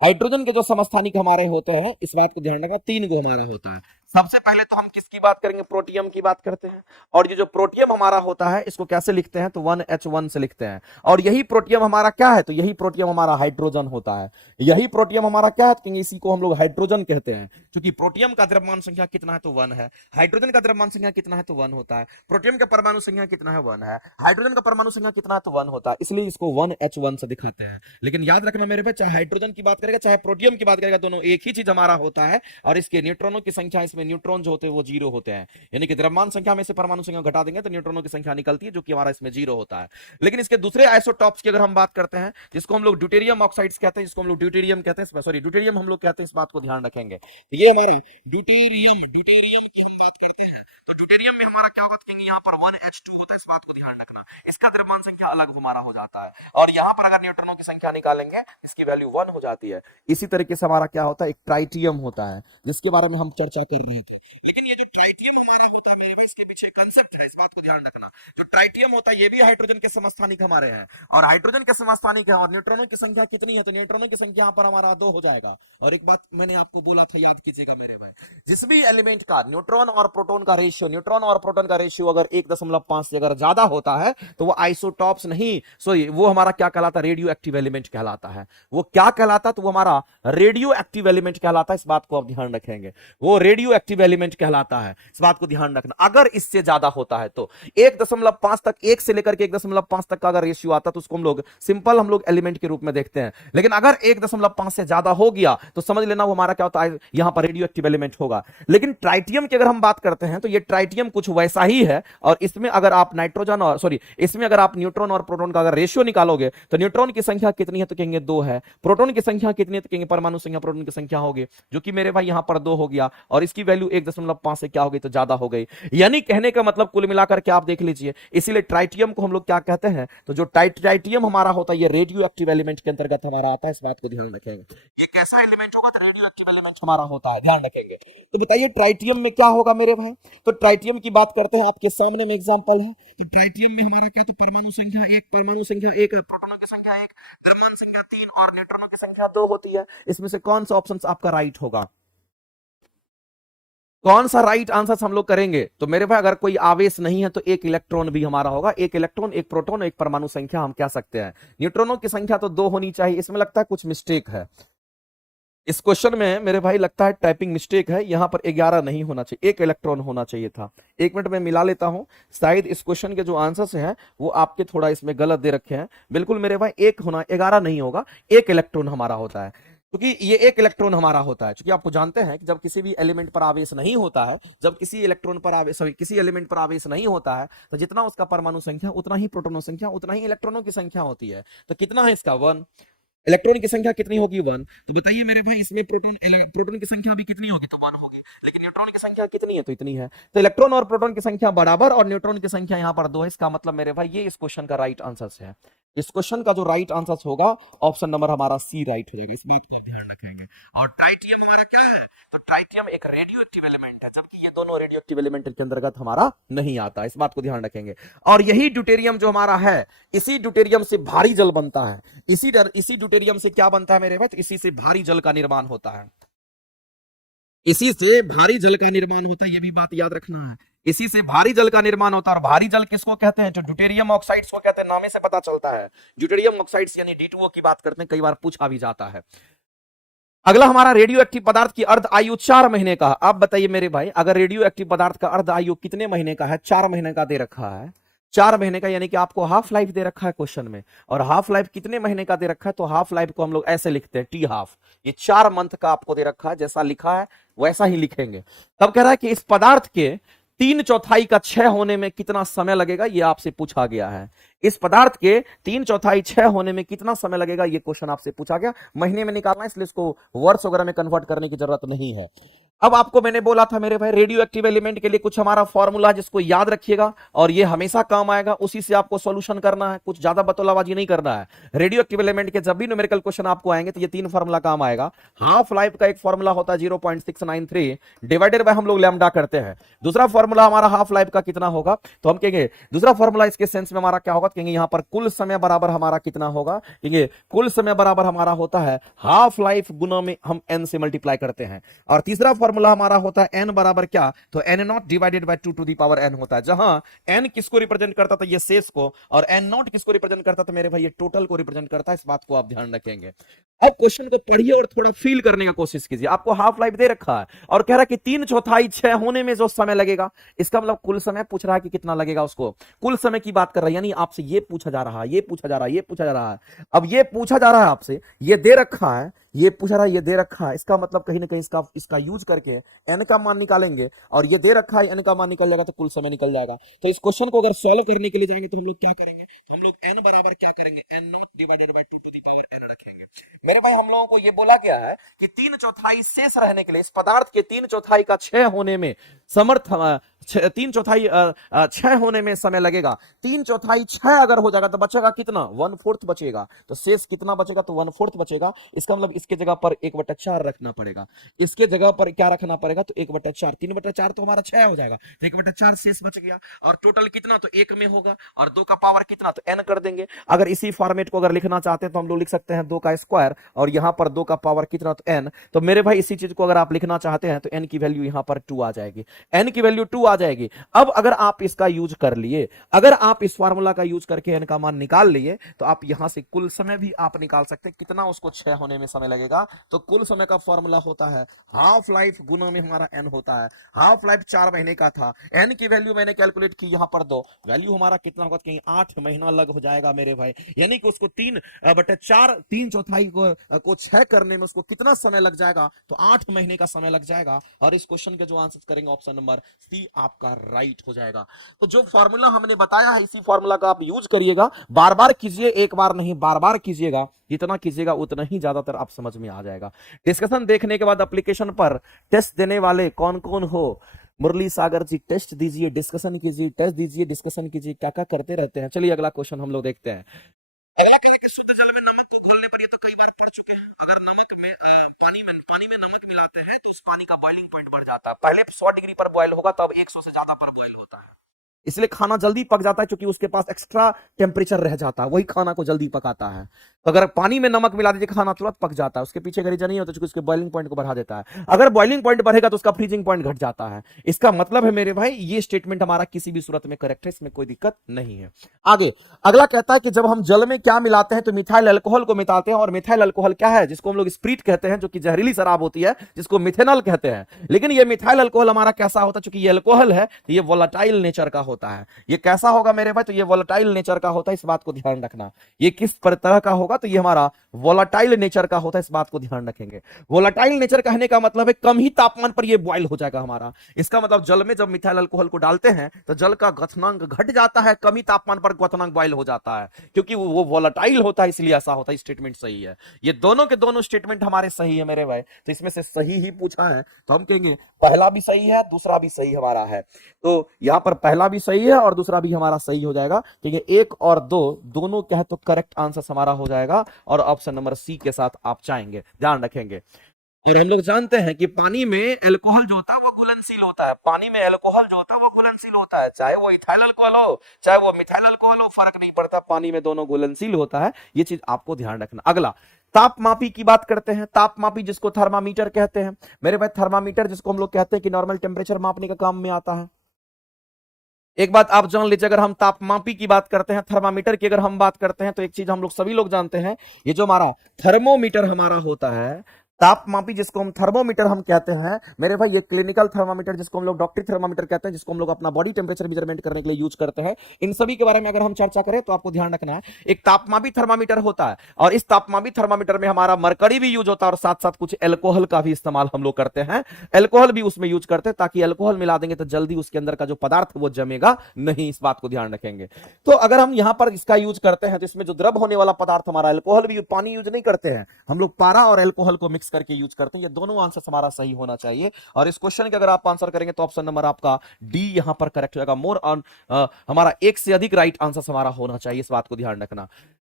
हाइड्रोजन के जो समस्थानिक हमारे होते हैं, इस बात को ध्यान रखना, 3 गो हमारा होता है। सबसे पहले तो हम किसकी बात करेंगे, प्रोटियम की बात करते हैं। और ये जो प्रोटियम हमारा होता है, इसको कैसे लिखते हैं, तो 1H1 से लिखते हैं। और यही प्रोटियम हमारा क्या है, तो यही प्रोटियम हमारा हाइड्रोजन होता है। यही प्रोटियम हमारा क्या है, तो इसी को हम लोग हाइड्रोजन कहते हैं, क्योंकि प्रोटियम का द्रव्यमान संख्या कितना है, तो 1 है। हाइड्रोजन का द्रव्यमान संख्या कितना है, तो 1 होता है। प्रोटियम का परमाणु संख्या कितना है, 1 है। हाइड्रोजन का परमाणु संख्या कितना है, तो 1 होता है, इसलिए इसको 1H1 से दिखाते हैं। लेकिन याद रखना मेरे भाई, चाहे हाइड्रोजन की बात करेगा चाहे प्रोटियम की बात करेगा, दोनों एक ही चीज हमारा होता है। और इसके न्यूट्रॉनों की संख्या, इसमें न्यूट्रॉन जो होते हैं वो 0 होते हैं, यानी कि द्रव्यमान संख्या में से परमाणु संख्या घटा देंगे तो न्यूट्रॉनों की संख्या निकलती है, जो कि हमारा इसमें 0 होता है। लेकिन इसके दूसरे आइसोटॉप्स की अगर हम बात करते हैं, जिसको हम लोग ड्यूटेरियम ऑक्साइड्स कहते हैं, जिसको हम लोग ड्यूटेरियम कहते हैं, सॉरी ड्यूटेरियम हम लोग कहते हैं, इस बात को ध्यान रखेंगे। तो ये हमारे ड्यूटेरियम ड्यूटेरियम की हम बात करते हैं, तो ड्यूटेरियम में हमारा क्या होगा, तो यहाँ पर 1H2 होता है, इस बात को ध्यान रखना। इसका द्रव्यमान संख्या अलग हमारा हो जाता है, और यहाँ पर अगर न्यूट्रॉनों की संख्या निकालेंगे, इसकी वैल्यू 1 हो जाती है। इसी तरीके से हमारा क्या होता है, एक ट्राइटियम होता है, जिसके बारे में हम चर्चा कर रहे थे। लेकिन ये जो ट्राइटियम हमारा होता है मेरे भाई, इसके पीछे कंसेप्ट है, इस बात को ध्यान रखना। जो ट्राइटियम होता है, ये भी हाइड्रोजन के समस्थानिक हमारे हैं, और हाइड्रोजन के समस्थानिक है, और न्यूट्रॉनों की संख्या कितनी है, तो न्यूट्रॉनों की संख्या यहाँ पर हमारा 2 हो जाएगा। और एक बात मैंने आपको बोला था, याद कीजिएगा मेरे भाई, जिस भी एलिमेंट का न्यूट्रॉन और प्रोटॉन का रेशियो, न्यूट्रॉन और प्रोटॉन का रेशियो अगर 1.5 से अगर ज्यादा होता है, तो वो आइसोटॉप्स नहीं, सॉरी वो हमारा क्या कहलाता है, रेडियो एक्टिव एलिमेंट कहलाता है। वो क्या कहलाता है, तो वो हमारा रेडियो एक्टिव एलिमेंट कहलाता है, इस बात को आप ध्यान रखेंगे। वो रेडियो एक्टिव एलिमेंट कहलाता है, इस बात को ध्यान रखना। अगर इससे ज्यादा होता है तो 1.5 तक, 1 से लेकर के 1.5 तक का अगर रेशियो आता है, तो उसको हम लोग सिंपल हम लोग एलिमेंट के रूप में देखते हैं। लेकिन अगर 1.5 से ज्यादा हो गया, तो समझ लेना वो हमारा क्या होता है, यहां पर रेडियो एक्टिव एलिमेंट होगा। लेकिन ट्राइटियम की अगर हम बात करते हैं, तो ये ट्राइटियम कुछ वैसा ही है, और इसमें अगर आप नाइट्रोजन और सॉरी इसमें अगर आप न्यूट्रॉन और प्रोटॉन का अगर रेशियो निकालोगे, तो न्यूट्रॉन की संख्या कितनी है, तो कहेंगे 2 है। प्रोटॉन की संख्या कितनी है, तो कहेंगे परमाणु संख्या प्रोटॉन की संख्या होगी, जो कि मेरे भाई यहां पर 2 हो गया, और इसकी वैल्यू 0.5 से क्या हो गई तो ज्यादा हो गई। यानी कहने का मतलब कुल मिलाकर के आप देख लीजिए, इसीलिए ट्राइटियम को हम लोग क्या कहते हैं, तो जो ट्राइटियम हमारा होता है ये रेडियो एक्टिव एलिमेंट के अंतर्गत हमारा आता है, इस बात को ध्यान रखेंगे। ये कैसा एलिमेंट होगा, तो रेडियो एक्टिव एलिमेंट हमारा होता है, ध्यान रखेंगे। तो बताइए ट्राइटियम में क्या होगा मेरे भाई, तो ट्राइटियम की बात करते हैं, आपके सामने में एग्जांपल है। तो ट्राइटियम में हमारा क्या, तो परमाणु संख्या 1, प्रोटॉनों की संख्या 1, द्रव्यमान संख्या 3 और न्यूट्रॉनों की संख्या 2 होती है। इसमें से कौन सा ऑप्शन आपका राइट होगा, कौन सा राइट आंसर हम लोग करेंगे, तो मेरे भाई अगर कोई आवेश नहीं है तो एक इलेक्ट्रॉन भी हमारा होगा, एक इलेक्ट्रॉन, एक प्रोटॉन, एक परमाणु संख्या हम कह सकते हैं। न्यूट्रॉनों की संख्या तो 2 होनी चाहिए, इसमें लगता है कुछ मिस्टेक है इस क्वेश्चन में मेरे भाई, लगता है टाइपिंग मिस्टेक है, यहां पर 11 नहीं होना चाहिए, एक इलेक्ट्रॉन होना चाहिए था। 1 मिनट में मिला लेता हूं, शायद इस क्वेश्चन के जो आंसर्स हैं वो आपके थोड़ा इसमें गलत दे रखे हैं। बिल्कुल मेरे भाई एक होना, 11 नहीं होगा, एक इलेक्ट्रॉन हमारा होता है, क्योंकि ये एक इलेक्ट्रॉन हमारा होता है। क्योंकि आपको जानते हैं कि जब किसी भी एलिमेंट पर आवेश नहीं होता है, जब किसी इलेक्ट्रॉन पर आवेश, सॉरी किसी एलिमेंट पर आवेश नहीं होता है, तो जितना उसका परमाणु संख्या उतना ही प्रोटॉनों संख्या उतना ही इलेक्ट्रॉनों की संख्या होती है। तो कितना है इसका 1, इलेक्ट्रॉन की संख्या कितनी होगी 1, तो बताइए मेरे भाई इसमें प्रोटॉन की संख्या भी कितनी होगी, तो 1 होगी, लेकिन न्यूट्रॉन की संख्या कितनी है, तो इतनी है। तो इलेक्ट्रॉन और प्रोटॉन की संख्या बराबर और न्यूट्रॉन की संख्या यहाँ पर 2 है, इसका मतलब मेरे भाई ये इस क्वेश्चन का राइट आंसर है। इस क्वेश्चन का जो राइट आंसर होगा ऑप्शन नंबर हमारा सी राइट हो जाएगा, इस बात का ध्यान रखेंगे। और ट्राइटियम हमारा क्या है, तो ट्राइटियम एक रेडियो एक्टिव एलिमेंट है, जबकि ये दोनों रेडियो एक्टिव एलिमेंट के अंतर्गत हमारा नहीं आता, इस बात को ध्यान रखेंगे। और यही ड्यूटेरियम जो हमारा है, इसी ड्यूटेरियम से भारी जल बनता है, इसी ड्यूटेरियम से क्या बनता है मेरे भाई, तो इसी से भारी जल का निर्माण होता है, इसी से भारी जल का निर्माण होता है, ये भी बात याद रखना है, इसी से भारी जल का निर्माण होता है। और भारी जल किसको कहते हैं, जो ड्यूटेरियम ऑक्साइड्स को कहते हैं, नामे से पता चलता है, ड्यूटेरियम ऑक्साइड्स यानी D2O की बात करते हैं, कई बार पूछा भी जाता है। अगला हमारा रेडियो एक्टिव पदार्थ की अर्ध आयु 4 महीने का। आप बताइए मेरे भाई, अगर रेडियो एक्टिव पदार्थ का अर्ध आयु कितने महीने का है, 4 महीने का दे रखा है, 4 महीने का, यानी कि आपको हाफ लाइफ दे रखा है क्वेश्चन में, और हाफ लाइफ कितने महीने का दे रखा है, तो हाफ लाइफ को हम लोग ऐसे लिखते हैं टी हाफ, ये 4 मंथ का आपको दे रखा है, जैसा लिखा है वैसा ही लिखेंगे। तब कह रहा है कि इस पदार्थ के 3/4 का क्षय होने में कितना समय लगेगा, ये आपसे पूछा गया है। इस पदार्थ के 3/4 क्षय होने में कितना समय लगेगा, ये क्वेश्चन आपसे पूछा गया, महीने में निकालना है, इसलिए इसको वर्ष वगैरह में कन्वर्ट करने की जरूरत नहीं है। अब आपको मैंने बोला था मेरे भाई, रेडियो एक्टिव एलिमेंट के लिए कुछ हमारा फॉर्मूला जिसको याद रखिएगा और ये हमेशा काम आएगा, उसी से आपको सॉल्यूशन करना है, कुछ ज्यादा बतौलाबाजी नहीं करना है। रेडियो एक्टिव एलिमेंट के जब भी न्यूमेरिकल क्वेश्चन आपको आएंगे तो ये 3 फॉर्मूला काम आएगा। हाफ लाइफ का एक फॉर्मूला होता है 0.693 डिवाइडेड बाय हम लोग लैम्डा करते हैं। दूसरा फॉर्मूला हमारा हाफ लाइफ का कितना होगा, तो हम कहेंगे दूसरा फॉर्मूला इसके सेंस में हमारा क्या होगा, कहेंगे यहां पर कुल समय बराबर हमारा कितना होगा, कहेंगे कुल समय बराबर हमारा होता है हाफ लाइफ गुना में हम n से मल्टीप्लाई करते हैं। और तीसरा फॉर्मूला हमारा होता है n बराबर क्या, तो n naught divided by 2 to the power n होता है, जहां n किसको रिप्रेजेंट करता था, ये शेष को, और n नॉट किसको रिप्रेजेंट करता था मेरे भाई, ये टोटल को रिप्रेजेंट करता है, इस बात को आप ध्यान रखेंगे। अब क्वेश्चन को पढ़िए और थोड़ा फील करने का कोशिश कीजिए। आपको हाफ लाइफ दे रखा है और कह रहा है कि 3/4 क्षय होने में जो समय लगेगा, इसका मतलब कुल समय पूछ रहा है कि कितना लगेगा, उसको कुल समय की बात कर रहा है, यानी आपसे ये पूछा जा रहा है, ये पूछा जा रहा है, ये पूछा जा रहा है। अब ये पूछा जा रहा है आपसे, ये दे रखा है, ये पूछा रहा है, ये दे रखा है, इसका मतलब कहीं ना कहीं इसका यूज करके n का मान निकालेंगे, और ये दे रखा है n का मान निकल जाएगा तो कुल समय निकल जाएगा। तो इस क्वेश्चन को अगर सॉल्व करने के लिए जाएंगे तो हम लोग क्या करेंगे, तो हम लोग n बराबर क्या करेंगे, n naught divided by 2 to the power n रखेंगे। मेरे भाई हम लोगों को ये बोला गया है कि 3/4 शेष रहने के लिए, इस पदार्थ के 3/4 का क्षय होने में समर्थ 3/4 क्षय होने में समय लगेगा। 3/4 क्षय अगर हो जाएगा तो बचेगा कितना, 1/4 बचेगा, तो शेष कितना बचेगा, तो 1/4 बचेगा। इसका मतलब इसके जगह पर 1/4 रखना पड़ेगा, इसके जगह पर क्या रखना पड़ेगा, तो 1/4, 3/4 तो हमारा क्षय हो जाएगा, तो 1/4 शेष बच गया, और टोटल कितना, तो 1 में होगा, और 2 का पावर कितना, तो n कर देंगे। अगर इसी फॉर्मेट को अगर लिखना चाहते हैं तो हम लोग लिख सकते हैं 2 का स्क्वायर, और यहां पर 2 का पावर कितना, तो n। तो मेरे भाई इसी चीज को अगर आप लिखना चाहते हैं तो n की वैल्यू यहां पर 2 आ जाएगी, n की वैल्यू 2 आ जाएगी। अब अगर आप इसका यूज कर लिए, अगर आप इस फार्मूला का यूज करके n का मान निकाल लिए, तो आप यहां से कुल समय भी आप निकाल सकते हैं, कितना उसको क्षय होने में समय लगेगा। तो कुल समय का फॉर्मूला होता है हाफ लाइफ गुना में हमारा n होता है, हाफ लाइफ 4 महीने का था, n की वैल्यू मैंने कैलकुलेट की यहां पर 2, वैल्यू हमारा कितना होगा, कहीं 8 महीना लग हो जाएगा मेरे भाई, यानी कि उसको 3/4 3/4 को क्षय करने में उसको कितना समय लग जाएगा, तो 8 महीने का समय लग जाएगा। और इस क्वेश्चन के जो आंसर करेंगे ऑप्शन नंबर सी आपका राइट हो जाएगा। तो जो फॉर्मूला हमने बताया है, इसी फॉर्मूला का आप यूज करिएगा, बार बार कीजिए, एक बार नहीं बार बार कीजिएगा, जितना कीजिएगा उतना ही ज्यादातर आप समझ में आ जाएगा। डिस्कशन देखने के बाद एप्लीकेशन पर टेस्ट देने वाले कौन कौन हो? मुरली सागर जी टेस्ट दीजिए, डिस्कशन कीजिए, टेस्ट दीजिए, डिस्कशन कीजिए, क्या क्या करते रहते हैं। चलिए अगला क्वेश्चन हम लोग देखते हैं। अगला कहेगा कि शुद्ध जल में नमक को घोलने पर, ये तो कई बार पढ़ चुके हैं। अगर नमक में पानी में नमक मिलाते हैं तो उस पानी का बॉइलिंग पॉइंट बढ़ जाता है। पहले 100 डिग्री पर बॉयल होगा, तब 100 से ज्यादा पर बॉयल होता है। इसलिए खाना जल्दी पक जाता है, क्योंकि उसके पास एक्स्ट्रा टेम्परेचर रह जाता है, वही खाना को जल्दी पकाता है। तो अगर पानी में नमक मिला दीजिए, खाना तुरंत पक जाता है। उसके पीछे का रीजन नहीं होता, क्योंकि उसके बॉइलिंग पॉइंट को बढ़ा देता है। अगर बॉइलिंग पॉइंट बढ़ेगा तो उसका फ्रीजिंग पॉइंट घट जाता है। इसका मतलब है मेरे भाई, ये स्टेटमेंट हमारा किसी भी सूरत में करेक्ट है, इसमें कोई दिक्कत नहीं है। आगे अगला कहता है कि जब हम जल में क्या मिलाते हैं तो मिथाइल अल्कोहल को मिलाते हैं। और मिथाइल अल्कोहल क्या है? जिसको हम लोग स्प्रिट कहते हैं, जो कि जहरीली शराब होती है, जिसको मिथेनॉल कहते हैं। लेकिन ये मिथाइल अल्कोहल हमारा कैसा होता है? चूंकि ये अल्कोहल है तो ये वोलेटाइल नेचर का होता है। ये कैसा होगा मेरे भाई? तो ये वोलेटाइल नेचर का होता है, इस बात को ध्यान रखना। ये किस तरह का होगा? तो ये हमारा वोलेटाइल नेचर का होता है, इस बात को ध्यान रखेंगे। वोलेटाइल नेचर कहने का मतलब है कम ही तापमान पर ये बॉयल हो जाएगा हमारा। इसका मतलब जल में जब मिथाइल अल्कोहल को डालते हैं तो जल का गलनांक घट जाता है, कम ही तापमान पर गलनांक बॉयल हो जाता है, क्योंकि वो वोलेटाइल होता है, इसलिए ऐसा होता है। स्टेटमेंट सही है। ये दोनों के दोनों स्टेटमेंट हमारे सही है मेरे भाई। तो इसमें से सही ही पूछा है, तो हम कहेंगे पहला भी सही है, दूसरा भी सही हमारा है। तो यहां पर पहला भी सही है और दूसरा भी हमारा सही हो जाएगा। ठीक है, 1 और 2 दोनों क्या है तो करेक्ट आंसर हमारा हो जाएगा, और ऑप्शन नंबर सी के साथ आप जाएंगे, ध्यान रखेंगे। और हम लोग जानते हैं कि पानी में अल्कोहल जो होता है वो घुलनशील होता है। पानी में अल्कोहल जो होता है वो घुलनशील होता है, चाहे वो इथाइल अल्कोहल हो चाहे वो मिथाइल अल्कोहल हो, फर्क नहीं पड़ता, पानी में दोनों घुलनशील होता है। ये चीज आपको ध्यान रखना। अगला तापमापी की बात करते हैं। तापमापी जिसको थर्मामीटर कहते हैं मेरे भाई, थर्मामीटर जिसको हम लोग कहते हैं कि नॉर्मल टेम्परेचर मापने का काम में आता है। एक बात आप जान लीजिए, अगर हम तापमापी की बात करते हैं, थर्मामीटर की अगर हम बात करते हैं, तो एक चीज हम लोग सभी लोग जानते हैं, ये जो हमारा थर्मोमीटर हमारा होता है, तापमापी जिसको हम थर्मोमीटर हम कहते हैं मेरे भाई, ये क्लिनिकल थर्मामीटर जिसको हम लोग डॉक्टरी थर्मामीटर कहते हैं, जिसको हम लोग अपना बॉडी टेम्परेचर मेजरमेंट करने के लिए यूज करते हैं, इन सभी के बारे में अगर हम चर्चा करें तो आपको ध्यान रखना है। एक तापमापी थर्मामीटर होता है, और इस तापमापी थर्मामीटर में हमारा मरकरी भी यूज होता है, और साथ साथ कुछ एल्कोहल का भी इस्तेमाल हम लोग करते हैं। एल्कोहल भी उसमें यूज करते हैं, ताकि एल्कोहल मिला देंगे तो जल्दी उसके अंदर का जो पदार्थ वो जमेगा नहीं, इस बात को ध्यान रखेंगे। तो अगर हम यहां पर इसका यूज करते हैं तो इसमें जो द्रव होने वाला पदार्थ हमारा एल्कोहल भी, पानी यूज नहीं करते हैं हम लोग, पारा और एल्कोहल को मिक्स करके यूज करते हैं। दोनों आंसर हमारा सही होना चाहिए, और इस क्वेश्चन के अगर आप आंसर करेंगे तो ऑप्शन नंबर आपका डी यहां पर करेक्ट हो जाएगा। मोर ऑन हमारा एक से अधिक राइट आंसर हमारा होना चाहिए, इस बात को ध्यान रखना।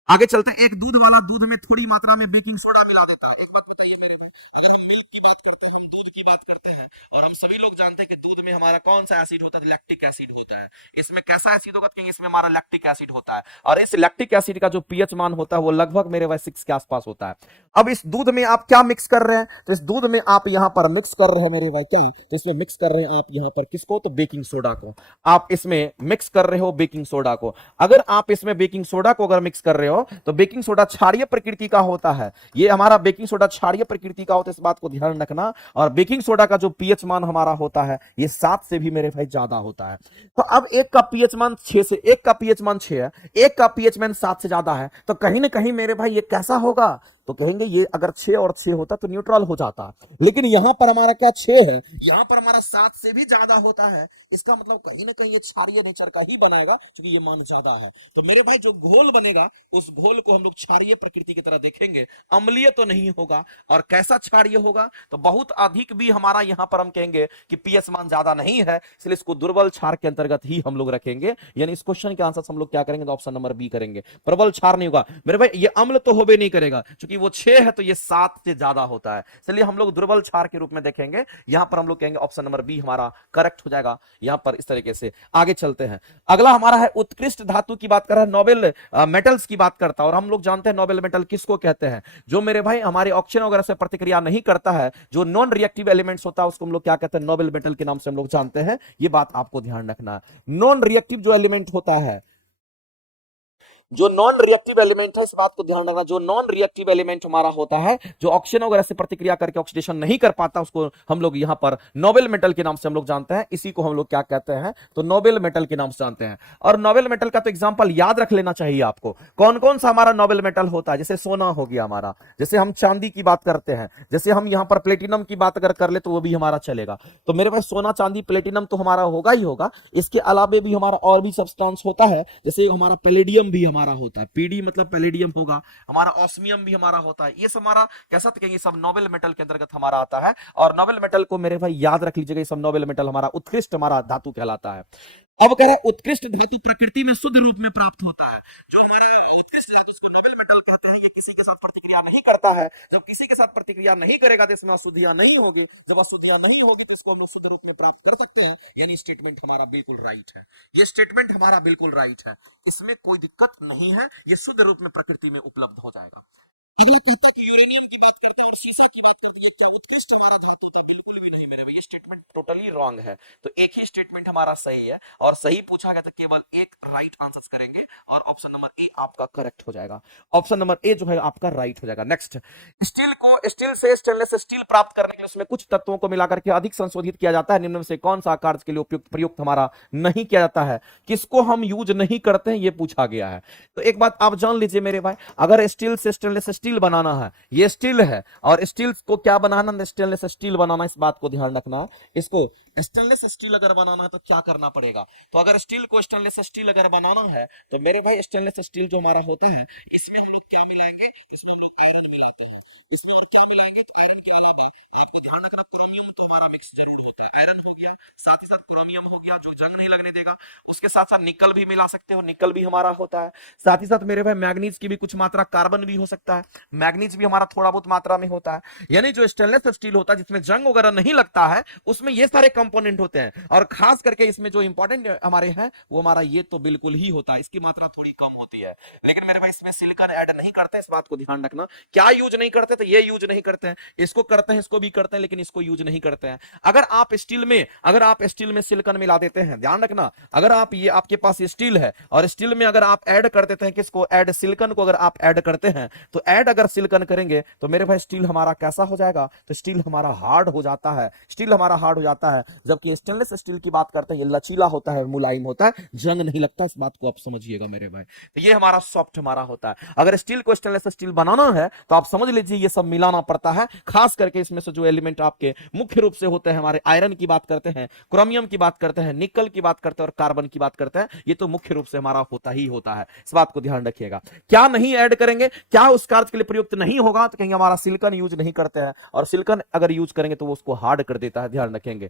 आगे चलते हैं। एक दूध वाला दूध में थोड़ी मात्रा में बेकिंग सोडा मिला देता है। एक बात बताइए मेरे भाई, अगर हम मिल्क की बात करते हैं, हम दूध की बात करते हैं, और हम सभी लोग जानते हैं कि दूध में हमारा कौन सा एसिड होता है? लैक्टिक एसिड होता है। इसमें कैसा एसिड होगा? क्योंकि इसमें हमारा लैक्टिक एसिड होता है, और इस लैक्टिक एसिड का जो पीएच मान होता है वो लगभग मेरे भाई 6 के आसपास होता है। अब इस दूध में आप क्या मिक्स कर रहे हैं? तो इस दूध में आप यहां पर मिक्स कर रहे हैं मेरे भाई, क्या? तो इसमें मिक्स कर रहे हैं आप यहां पर किसको? तो बेकिंग सोडा को। आप इसमें मिक्स कर रहे हो बेकिंग सोडा को। अगर आप इसमें बेकिंग सोडा को अगर मिक्स कर रहे हो तो बेकिंग सोडा क्षारीय प्रकृति का होता है। ये हमारा बेकिंग सोडा क्षारीय प्रकृति का होता है, इस बात को ध्यान रखना। और बेकिंग सोडा का जो पीएच मान हमारा होता है ये 7 से भी मेरे भाई ज्यादा होता है। तो अब एक का पीएच मान 6 से, एक का पीएच मान 6 है, एक का पीएच मान 7 से ज्यादा है, तो कहीं ना कहीं मेरे भाई ये कैसा होगा? तो कहेंगे ये अगर 6 और 6 होता तो न्यूट्रल हो जाता, लेकिन यहां पर हमारा क्या 6 है, यहां पर हमारा 7 से भी ज्यादा होता है। इसका मतलब कहीं ना कहीं ये क्षारीय नेचर का ही बनाएगा, क्योंकि ये मान ज्यादा है। तो मेरे भाई जो घोल बनेगा उस घोल को हम लोग क्षारीय प्रकृति की तरह देखेंगे, अम्लीय तो नहीं होगा। और कैसा क्षारीय होगा? तो बहुत अधिक भी हमारा यहां पर हम कहेंगे कि पीएच मान ज्यादा नहीं है, इसलिए इसको दुर्बल क्षार के अंतर्गत ही हम लोग रखेंगे। यानी इस क्वेश्चन के आंसर हम लोग क्या करेंगे? तो ऑप्शन नंबर बी करेंगे, प्रबल क्षार नहीं होगा मेरे भाई। ये अम्ल तो होबे नहीं करेगा, क्योंकि वो 6 है तो ये 7 से ज्यादा होता है, इसलिए हम लोग दुर्बल क्षार के रूप में देखेंगे। यहां पर हम लोग कहेंगे ऑप्शन नंबर बी हमारा करेक्ट हो जाएगा यहां पर। इस तरीके से आगे चलते हैं। अगला हमारा है उत्कृष्ट धातु की बात कर रहा है, नोबेल मेटल्स की बात करता है। और हम लोग जानते हैं नोबेल मेटल किसको कहते हैं? जो मेरे भाई हमारे ऑक्सीजन वगैरह से प्रतिक्रिया नहीं करता है, जो नॉन रिएक्टिव एलिमेंट्स होता है, उसको हम लोग क्या कहते हैं? नोबेल मेटल के नाम से हम लोग जानते हैं। ये बात आपको ध्यान रखना है। नॉन रिएक्टिव जो एलिमेंट होता है, जो नॉन रिएक्टिव एलिमेंट है, इस बात को ध्यान रखना। जो नॉन रिएक्टिव एलिमेंट हमारा होता है, जो ऑक्सीजन वगैरह से प्रतिक्रिया करके ऑक्सीडेशन नहीं कर पाता, उसको हम लोग यहां पर नोबेल मेटल के नाम से हम लोग जानते हैं। इसी को हम लोग क्या कहते हैं? तो नोबेल मेटल के नाम से जानते हैं। और नोबेल मेटल का तो एग्जांपल याद रख लेना चाहिए आपको। कौन कौन सा हमारा नोबेल मेटल होता है? जैसे सोना हो गया हमारा, जैसे हम चांदी की बात करते हैं, जैसे हम यहां पर प्लेटिनम की बात अगर कर ले तो वो भी हमारा चलेगा। तो मेरे पास सोना चांदी प्लेटिनम तो हमारा होगा ही होगा। इसके अलावे भी हमारा और भी सब्सटेंस होता है, जैसे हमारा पैलेडियम भी हमारा होता है, पीडी मतलब पैलेडियम होगा, हमारा ऑस्मियम भी हमारा होता है, ये सब हमारा कैसा कहेंगे सब नोबेल मेटल के अंतर्गत हमारा आता है। और नोबेल मेटल को मेरे भाई याद रख लीजिएगा, ये सब नोबेल मेटल हमारा उत्कृष्ट हमारा धातु कहलाता है। अब कह रहा है उत्कृष्ट धातु प्रकृति में शुद्ध रूप में प्राप्त होता है। जो हमारा उत्कृष्ट धातु उसको नोबेल मेटल कहते हैं, ये किसी के साथ प्रतिक्रिया नहीं करता है। जब किसी के साथ प्रतिक्रिया नहीं करेगा तो इसमें अशुद्धियां नहीं होगी, जब अशुद्धियां नहीं होगी तो इसको हम लोग शुद्ध रूप में प्राप्त कर सकते हैं। यानी स्टेटमेंट हमारा बिल्कुल राइट है, ये स्टेटमेंट हमारा बिल्कुल राइट है, इसमें कोई दिक्कत नहीं है, ये शुद्ध रूप में प्रकृति में उपलब्ध हो जाएगा। यूरेनियम की बात करते हैं और सीसा की बात करते हैं, क्या उत्कृष्ट हमारा धातु था? बिल्कुल भी नहीं मेरे भाई, ये स्टेटमेंट टोटली रॉन्ग है। तो एक ही स्टेटमेंट हमारा सही है, और सही पूछा गया तो केवल एक राइट आंसर करेंगे, और ऑप्शन नंबर ए आपका करेक्ट हो जाएगा। ऑप्शन नंबर ए जो है आपका राइट हो जाएगा। नेक्स्ट, स्टील को स्टील से स्टेनलेस स्टील प्राप्त करने के लिए उसमें कुछ तत्वों को मिलाकर के अधिक संशोधित किया जाता है। निम्न में से कौन सा कार्य के लिए उपयुक्त प्रयुक्त हमारा नहीं किया जाता है? किसको हम यूज नहीं करते हैं, ये पूछा गया है। तो एक बात आप जान लीजिए मेरे भाई, अगर स्टील से स्टेनलेस स्टील बनाना है, ये स्टील है, और स्टील को क्या बनाना, स्टेनलेस स्टील बनाना, इस बात को ध्यान रखना। इसको स्टेनलेस स्टील अगर बनाना है तो क्या करना पड़ेगा? तो अगर स्टील को स्टेनलेस स्टील अगर बनाना है तो मेरे भाई स्टेनलेस स्टील जो हमारा होता है, इसमें हम लोग क्या मिलाएंगे? इसमें हम लोग आयरन मिलाते हैं। इसमें और क्या मिलाएंगे? आयरन के अलावा आपको ध्यान रखना, क्रोमियम तो हमारा मिक्स जरूर होता है। आयरन हो गया, साथ ही साथ क्रोमियम हो गया जो जंग नहीं लगने देगा, उसके साथ साथ निकल भी मिला सकते हो, निकल भी हमारा होता है। साथ ही साथ मेरे भाई मैग्नीज की भी कुछ मात्रा, कार्बन भी हो सकता है, मैग्नीज भी हमारा थोड़ा बहुत मात्रा में होता है। यानी जो स्टेनलेस स्टील होता है जिसमें जंग वगैरह नहीं लगता है, उसमें ये सारे कंपोनेंट होते हैं, और खास करके इसमें जो इंपॉर्टेंट हमारे हैं वो हमारा ये तो बिल्कुल ही होता है, इसकी मात्रा थोड़ी कम होती है। लेकिन मेरे भाई इसमें सिलिकॉन ऐड नहीं करते, इस बात को ध्यान रखना। क्या यूज नहीं करते? तो ये यूज नहीं करते हैं, इसको करते हैं, इसको भी करते हैं, लेकिन इसको यूज नहीं करते हैं। अगर आप स्टील में सिलिकॉन मिला देते हैं, ध्यान रखना, अगर आप ये आपके पास स्टील है और स्टील में अगर आप ऐड कर देते हैं, किसको ऐड? सिलिकॉन को अगर आप ऐड करते हैं, तो ऐड अगर सिलिकॉन करेंगे तो मेरे भाई स्टील हमारा कैसा हो जाएगा? तो स्टील हमारा हार्ड हो जाता है, स्टील हमारा हार्ड हो जाता है। जबकि स्टेनलेस स्टील की बात करते हैं, ये लचीला होता है, मुलायम होता है, जंग नहीं लगता, इस बात को आप समझिएगा मेरे भाई। तो ये हमारा सॉफ्ट हमारा होता है। अगर स्टील को स्टेनलेस स्टील बनाना है तो आप समझ लीजिए ये सब मिलाना पड़ता है। खास करके इसमें से जो एलिमेंट आपके मुख्य रूप से होते हैं, हमारे आयरन की बात करते हैं, क्रोमियम की बात करते हैं, निकल की बात करते हैं और कार्बन की बात करते हैं, ये तो मुख्य रूप से हमारा होता ही होता है। इस बात को ध्यान रखिएगा। क्या नहीं ऐड करेंगे, क्या उस कार्य के लिए प्रयुक्त नहीं होगा? तो कहेंगे हमारा सिलिकॉन यूज नहीं करते हैं, और सिलिकॉन अगर यूज करेंगे तो वो उसको हार्ड कर देता है, ध्यान रखेंगे।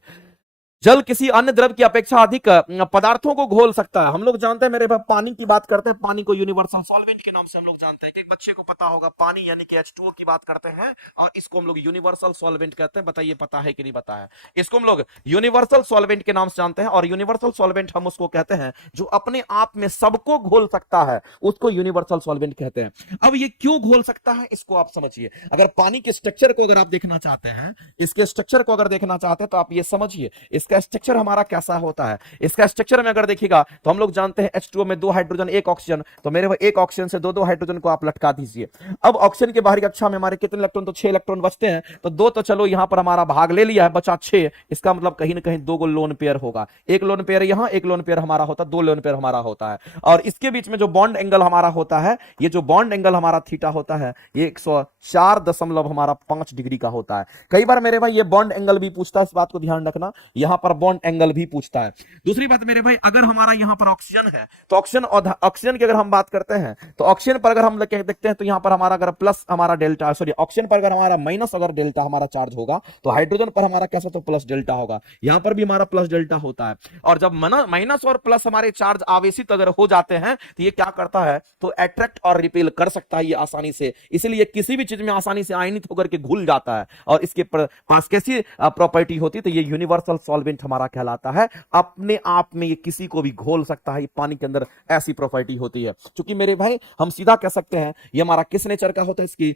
जल किसी अन्य द्रव की अपेक्षा अधिक पदार्थों को घोल सकता है। हम लोग जानते हैं मेरे भाई, पानी की बात करते हैं, पानी को यूनिवर्सल सॉल्वेंट के नाम से हम लोग जानते हैं, कि बच्चे को पता होगा, पानी यानी कि H2O की बात करते हैं, और इसको हम लोग यूनिवर्सल सॉल्वेंट कहते हैं। बताइए पता है कि नहीं पता है? इसको हम लोग यूनिवर्सल सॉल्वेंट के नाम से जानते हैं, और यूनिवर्सल सॉल्वेंट हम उसको कहते हैं जो अपने आप में सबको घोल सकता है, उसको यूनिवर्सल सॉल्वेंट कहते हैं। अब ये क्यों घोल सकता है, इसको आप समझिए। अगर पानी के स्ट्रक्चर को अगर आप देखना चाहते हैं, इसके स्ट्रक्चर को अगर देखना चाहते हैं, तो आप ये समझिए इसका स्ट्रक्चर हमारा कैसा होता है। इसका स्ट्रक्चर में अगर देखिएगा तो हम लोग जानते हैं H2O में 2 हाइड्रोजन 1 ऑक्सीजन, तो मेरे भाई एक ऑक्सीजन से 2 हाइड्रोजन को आप लटका दीजिए। अब ऑक्सीजन के बाहरी कक्षा में हमारे कितने इलेक्ट्रॉन? तो 6 इलेक्ट्रॉन बचते हैं, तो 2 तो चलो यहां पर हमारा भाग ले लिया है, बचा 6। इसका मतलब कहीं ना कहीं 2 लोन पेयर होगा, एक लोन पेयर यहां, एक लोन पेयर हमारा होता है, 2 लोन पेयर हमारा होता है। और इसके बीच में जो बॉन्ड एंगल हमारा होता है, ये जो बॉन्ड एंगल हमारा थीटा होता है, ये 104.5 डिग्री का होता है। कई बार मेरे भाई ये बॉन्ड एंगल भी पूछता है, इस बात को ध्यान रखना, यहां पर बॉन्ड एंगल भी पूछता है। दूसरी बात मेरे भाई, अगर हमारा यहां पर ऑक्सीजन है, तो ऑक्सीजन की अगर हम बात करते हैं, तो ऑक्सीजन पर अगर हम देखते हैं, तो यहां पर हमारा अगर प्लस हमारा डेल्टा, सॉरी ऑक्सीजन पर अगर हमारा माइनस अगर डेल्टा हमारा चार्ज होगा, तो हाइड्रोजन पर हमारा कैसा? तो प्लस डेल्टा होगा। यहां पर भी हमारा प्लस डेल्टा होता है। और जब माइनस और प्लस हमारे चार्ज आवेशित अगर हो जाते हैं, तो ये क्या करता है? तो अट्रैक्ट और रिपेल कर सकता है ये आसानी से, इसलिए किसी भी चीज में आसानी से आयनित होकर के घुल जाता है। और इसके पास कैसी प्रॉपर्टी होती है? तो ये यूनिवर्सल सॉल्वेंट हमारा कहलाता है। अपने आप में ये किसी को भी घोल सकता है, ये पानी के अंदर ऐसी प्रॉपर्टी होती है। क्योंकि मेरे भाई हम सीधा कह सकते हैं ये हमारा किस नेचर का होता है, इसकी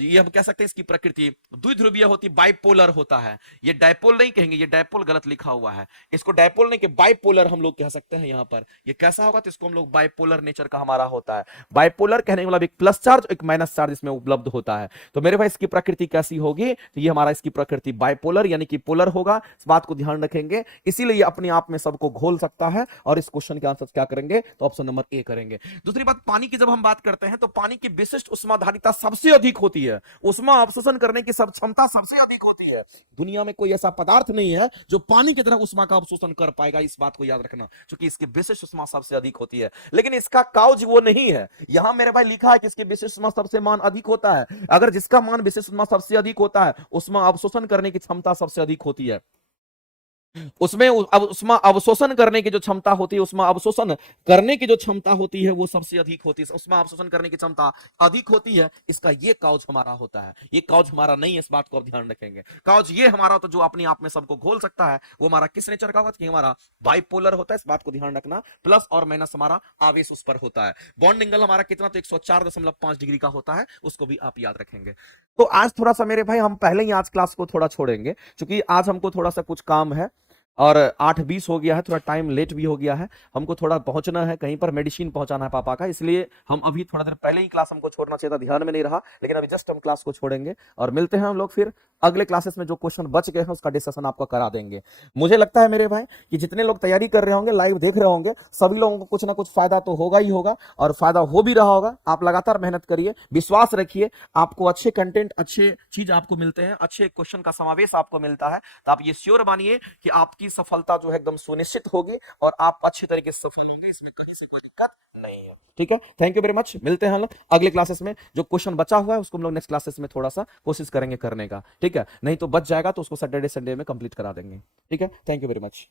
ये हम कह सकते हैं इसकी प्रकृति द्विध्रुवीय होती, बाइपोलर होता है। ये डायपोल नहीं कहेंगे, ये डायपोल गलत लिखा हुआ है, इसको डायपोल नहीं कि बाइपोलर हम लोग कह सकते हैं। यहां पर ये कैसा होगा? तो इसको हम लोग बाइपोलर नेचर का हमारा होता है। बाइपोलर कहने का मतलब एक प्लस चार्ज एक माइनस चार्ज इसमें उपलब्ध होता है। तो मेरे भाई इसकी प्रकृति कैसी होगी? तो ये हमारा इसकी प्रकृति बाइपोलर यानी कि पोलर होगा। इस बात को ध्यान ध्यान रखेंगे, इसीलिए ये अपने आप में सबको घोल सकता है। और इस क्वेश्चन के आंसर क्या करेंगे, तो ऑप्शन नंबर ए करेंगे। दूसरी बात, पानी की जब हम बात करते हैं तो पानी की विशिष्ट उष्माधारिता सबसे अधिक होती है, उष्मा अवशोषण करने की सब क्षमता सबसे अधिक होती है। दुनिया में कोई ऐसा पदार्थ नहीं है जो पानी की तरह उष्मा का अवशोषण कर पाएगा, इस बात को याद रखना, क्योंकि इसकी विशिष्ट उष्मा सबसे अधिक होती है। लेकिन इसका काउज वो नहीं है। यहां मेरे भाई लिखा है कि इसकी विशिष्ट उष्मा सबसे मान अधिक होता है। अगर जिसका मान विशिष्ट उष्मा सबसे अधिक होता है, उष्मा अवशोषण करने की क्षमता सबसे अधिक होती है। उसमें अब उष्मा अवशोषण करने की जो क्षमता होती है, उष्मा अवशोषण करने की जो क्षमता होती है वो सबसे अधिक होती है, उष्मा अवशोषण करने की क्षमता अधिक होती है। इसका ये काउज हमारा होता है, ये काउज हमारा नहीं है, इस बात को आप ध्यान रखेंगे। काउज ये हमारा तो जो अपने आप में सबको घोल सकता है, वो हमारा किस नेचर का होता है, हमारा बाइपोलर होता है, इस बात को ध्यान रखना। प्लस और माइनस हमारा आवेश उस पर होता है। बॉन्ड एंगल हमारा कितना, तो 104.5 डिग्री का होता है, उसको भी आप याद रखेंगे। तो आज थोड़ा सा मेरे भाई हम पहले ही आज क्लास को थोड़ा छोड़ेंगे, क्योंकि आज हमको थोड़ा सा कुछ काम है और 8:20 हो गया है, थोड़ा टाइम लेट भी हो गया है, हमको थोड़ा पहुंचना है कहीं पर, मेडिसिन पहुंचाना है पापा का, इसलिए हम अभी थोड़ा देर पहले ही क्लास हमको छोड़ना चाहिए था, ध्यान में नहीं रहा। लेकिन अभी जस्ट हम क्लास को छोड़ेंगे और मिलते हैं हम लोग फिर अगले क्लासेस में। जो क्वेश्चन बच गए हैं उसका डिस्कशन आपको करा देंगे। मुझे लगता है मेरे भाई कि जितने लोग तैयारी कर रहे होंगे, लाइव देख रहे होंगे, सभी लोगों को कुछ ना कुछ फायदा तो होगा ही होगा, और फायदा हो भी रहा होगा। आप लगातार मेहनत करिए, विश्वास रखिए, आपको अच्छे कंटेंट, अच्छे चीज आपको मिलते हैं, अच्छे क्वेश्चन का समावेश आपको मिलता है। तो आप ये श्योर मानिए कि आपकी सफलता जो है एकदम सुनिश्चित होगी और आप अच्छी तरीके से सफल होंगे, इसमें कहीं से कोई दिक्कत नहीं है। ठीक है, थैंक यू वेरी मच। मिलते हैं हम लोग अगले क्लासेस में। जो क्वेश्चन बचा हुआ है उसको हम लोग नेक्स्ट क्लासेस में थोड़ा सा कोशिश करेंगे करने का, ठीक है, नहीं तो बच जाएगा तो उसको सैटरडे संडे में कंप्लीट करा देंगे। ठीक है, थैंक यू वेरी मच।